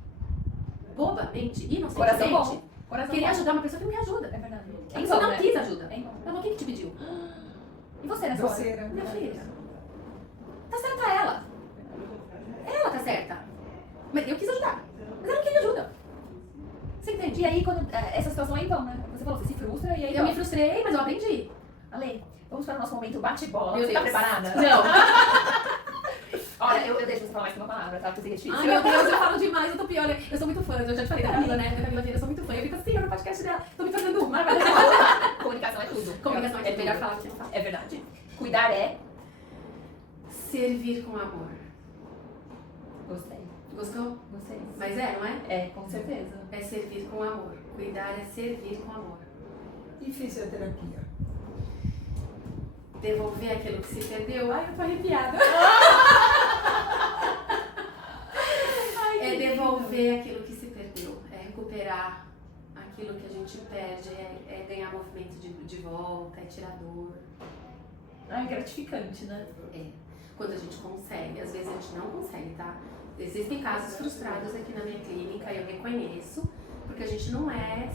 Bobamente, Coração inocentemente. bom. Coração Queria bom. ajudar uma pessoa que não me ajuda. É verdade. A pessoa não quis ajuda. É em vão. Ela falou, quem que te pediu? E você nessa hora? Grosseira. Minha filha. Tá certa ela. Ela tá certa. Mas eu quis ajudar. Mas ela não queria ajuda. Você entende? E aí, quando essa situação é em vão, né? Você falou, você se frustra e aí... Eu me frustrei, mas eu aprendi. Ale, vamos para o nosso momento bate-bola. Meu Você tá Deus. preparada? Não. Olha, eu deixo você falar mais que uma palavra, tá? Porque é difícil. Ai, meu Deus, eu falo demais, eu tô pior. Eu sou muito fã, eu já te falei da Camila, né? Da Camila Vieira, eu sou muito fã. Eu fico assim, no podcast dela. Tô me tornando uma. Comunicação é tudo. Comunicação é melhor tudo. falar do que não falar. É verdade. Cuidar é... Servir com amor. Gostei. Gostou? Gostei. Mas é, não é? É, com certeza. É servir com amor. Cuidar é servir com amor. E fisioterapia? Devolver aquilo que se perdeu. Ai, eu tô arrepiada. É devolver aquilo que se perdeu. É recuperar aquilo que a gente perde. É ganhar movimento de volta. É tirar dor. Ah, é gratificante, né? É. Quando a gente consegue. Às vezes a gente não consegue, tá? Existem casos frustrados aqui na minha clínica. Eu reconheço. Porque a gente não é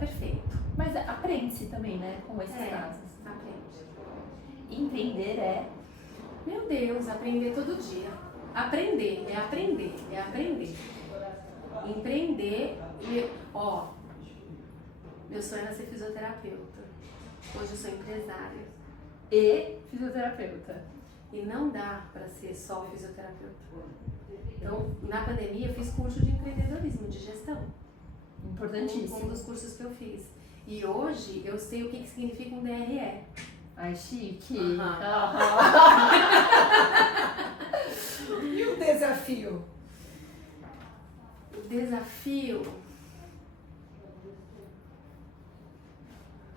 perfeito. Mas aprende-se também, né? Com esses casos. Aprende. Empreender é... Meu Deus, aprender todo dia. Aprender, é aprender, é aprender. Empreender, ó, meu sonho era ser fisioterapeuta. Hoje eu sou empresária. E fisioterapeuta. E não dá para ser só fisioterapeuta. Então, na pandemia eu fiz curso de empreendedorismo, de gestão. Importantíssimo. Um dos cursos que eu fiz. E hoje eu sei o que significa um DRE. Ai, chique. E o desafio? O desafio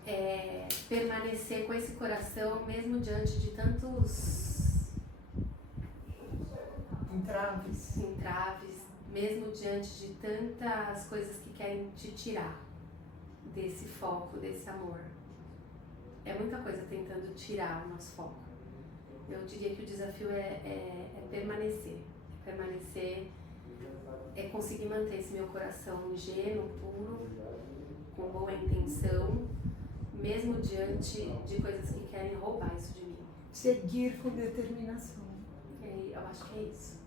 é permanecer com esse coração mesmo diante de tantos entraves, mesmo diante de tantas coisas que querem te tirar desse foco, desse amor. É muita coisa tentando tirar o nosso foco. Eu diria que o desafio é permanecer. É conseguir manter esse meu coração ingênuo, puro, com boa intenção, mesmo diante de coisas que querem roubar isso de mim. Seguir com determinação. Eu acho que é isso.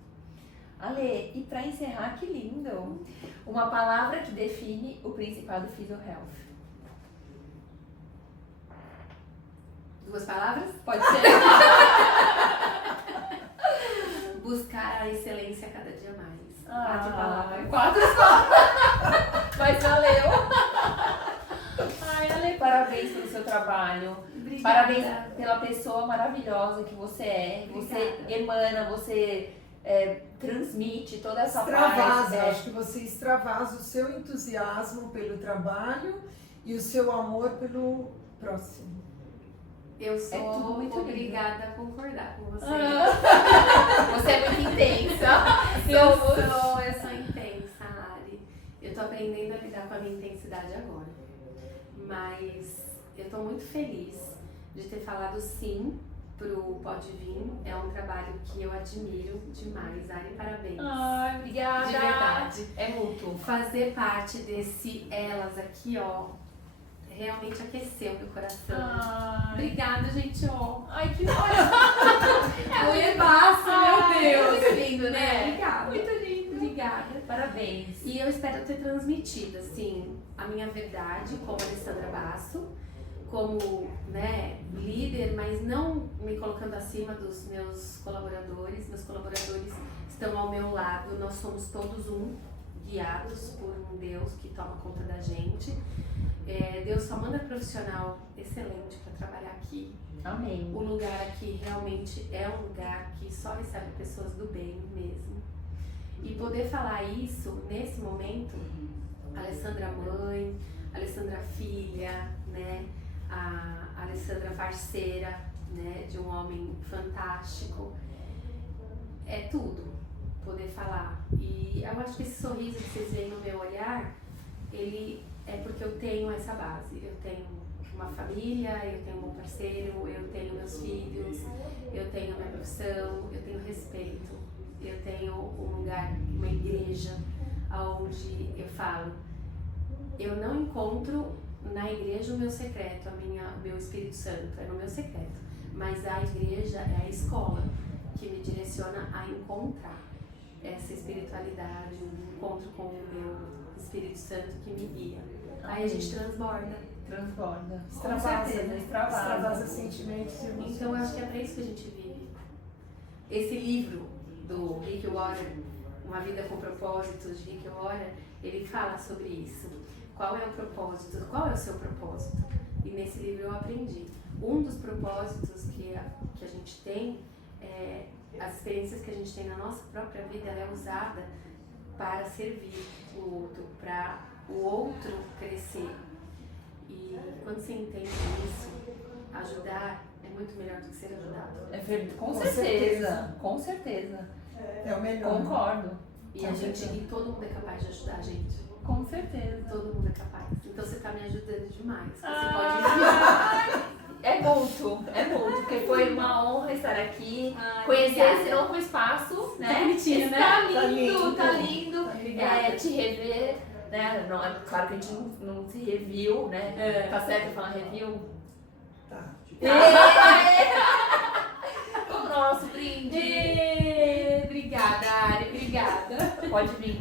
Ale, e pra encerrar, que lindo! Uma palavra que define o Principado PhysioHealth. 2 palavras? Pode ser? Buscar a excelência cada dia mais. 4 Ah, palavras. 4 só! Mas valeu! Obrigada. Parabéns pela pessoa maravilhosa que você é. Você Obrigada. emana, você transmite toda essa Extravasa, paz. acho que você extravasa o seu entusiasmo pelo trabalho e o seu amor pelo próximo. Eu sou tudo muito obrigada a concordar com você. Você é muito intensa. Eu sou intensa, Ari. Eu tô aprendendo a lidar com a minha intensidade agora. Mas eu tô muito feliz de ter falado sim pro Pode Vir. É um trabalho que eu admiro demais, Ari, parabéns. Ai, obrigada. De verdade. É mútuo. Fazer parte desse elas aqui, ó, realmente aqueceu meu coração. Ai, Obrigada, gente, ó. ai que ótimo. É um espaço, meu Deus. Muito lindo, né? Obrigada. Muito lindo. Obrigada. Parabéns. E eu espero ter transmitido, assim, a minha verdade como Alessandra Basso, como, né, líder, mas não me colocando acima dos meus colaboradores. Meus colaboradores estão ao meu lado, nós somos todos um, guiados por um Deus que toma conta da gente. Deus só manda profissional excelente para trabalhar aqui. Amém. O lugar aqui realmente é um lugar que só recebe pessoas do bem mesmo. E poder falar isso nesse momento, Alessandra mãe, Alessandra filha, né? A Alessandra parceira, né? De um homem fantástico. É tudo poder falar. E eu acho que esse sorriso que vocês veem no meu olhar, ele é porque eu tenho essa base. Eu tenho uma família, eu tenho um bom parceiro, eu tenho meus filhos, eu tenho a minha profissão, eu tenho respeito, eu tenho um lugar, uma igreja, onde eu falo, eu não encontro na igreja o meu secreto, o meu Espírito Santo, é no meu secreto, mas a igreja é a escola que me direciona a encontrar essa espiritualidade, um encontro com o meu Espírito Santo que me guia. Aí a gente transborda. Transborda. Com Extravasa, certeza, né? extravasa. Extravasa sentimentos e emoções. Então eu acho que é para isso que a gente vive. Esse livro do Rick Warren, Uma Vida com Propósitos, de Rick Warren, ele fala sobre isso. Qual é o propósito? Qual é o seu propósito? E nesse livro eu aprendi. Um dos propósitos que a gente tem, as experiências que a gente tem na nossa própria vida, ela é usada para servir o outro, para o outro crescer. E quando você entende isso, ajudar é muito melhor do que ser ajudado. Com Com certeza. certeza. Com certeza. É o melhor. Concordo. E todo mundo é capaz de ajudar a gente. Com certeza. Todo mundo é capaz. Então você tá me ajudando demais. Você pode É mútuo, porque foi uma honra estar aqui, conhecer obrigada. esse novo espaço, né? Tá bonitinho, né? Tá Tá lindo, lindo. tá lindo. Obrigada. Te rever, né? Não, é claro que a gente não se reviu, né? Tá certo falar review? Tá. O nosso brinde. Obrigada, Ari. Obrigada. Pode vir.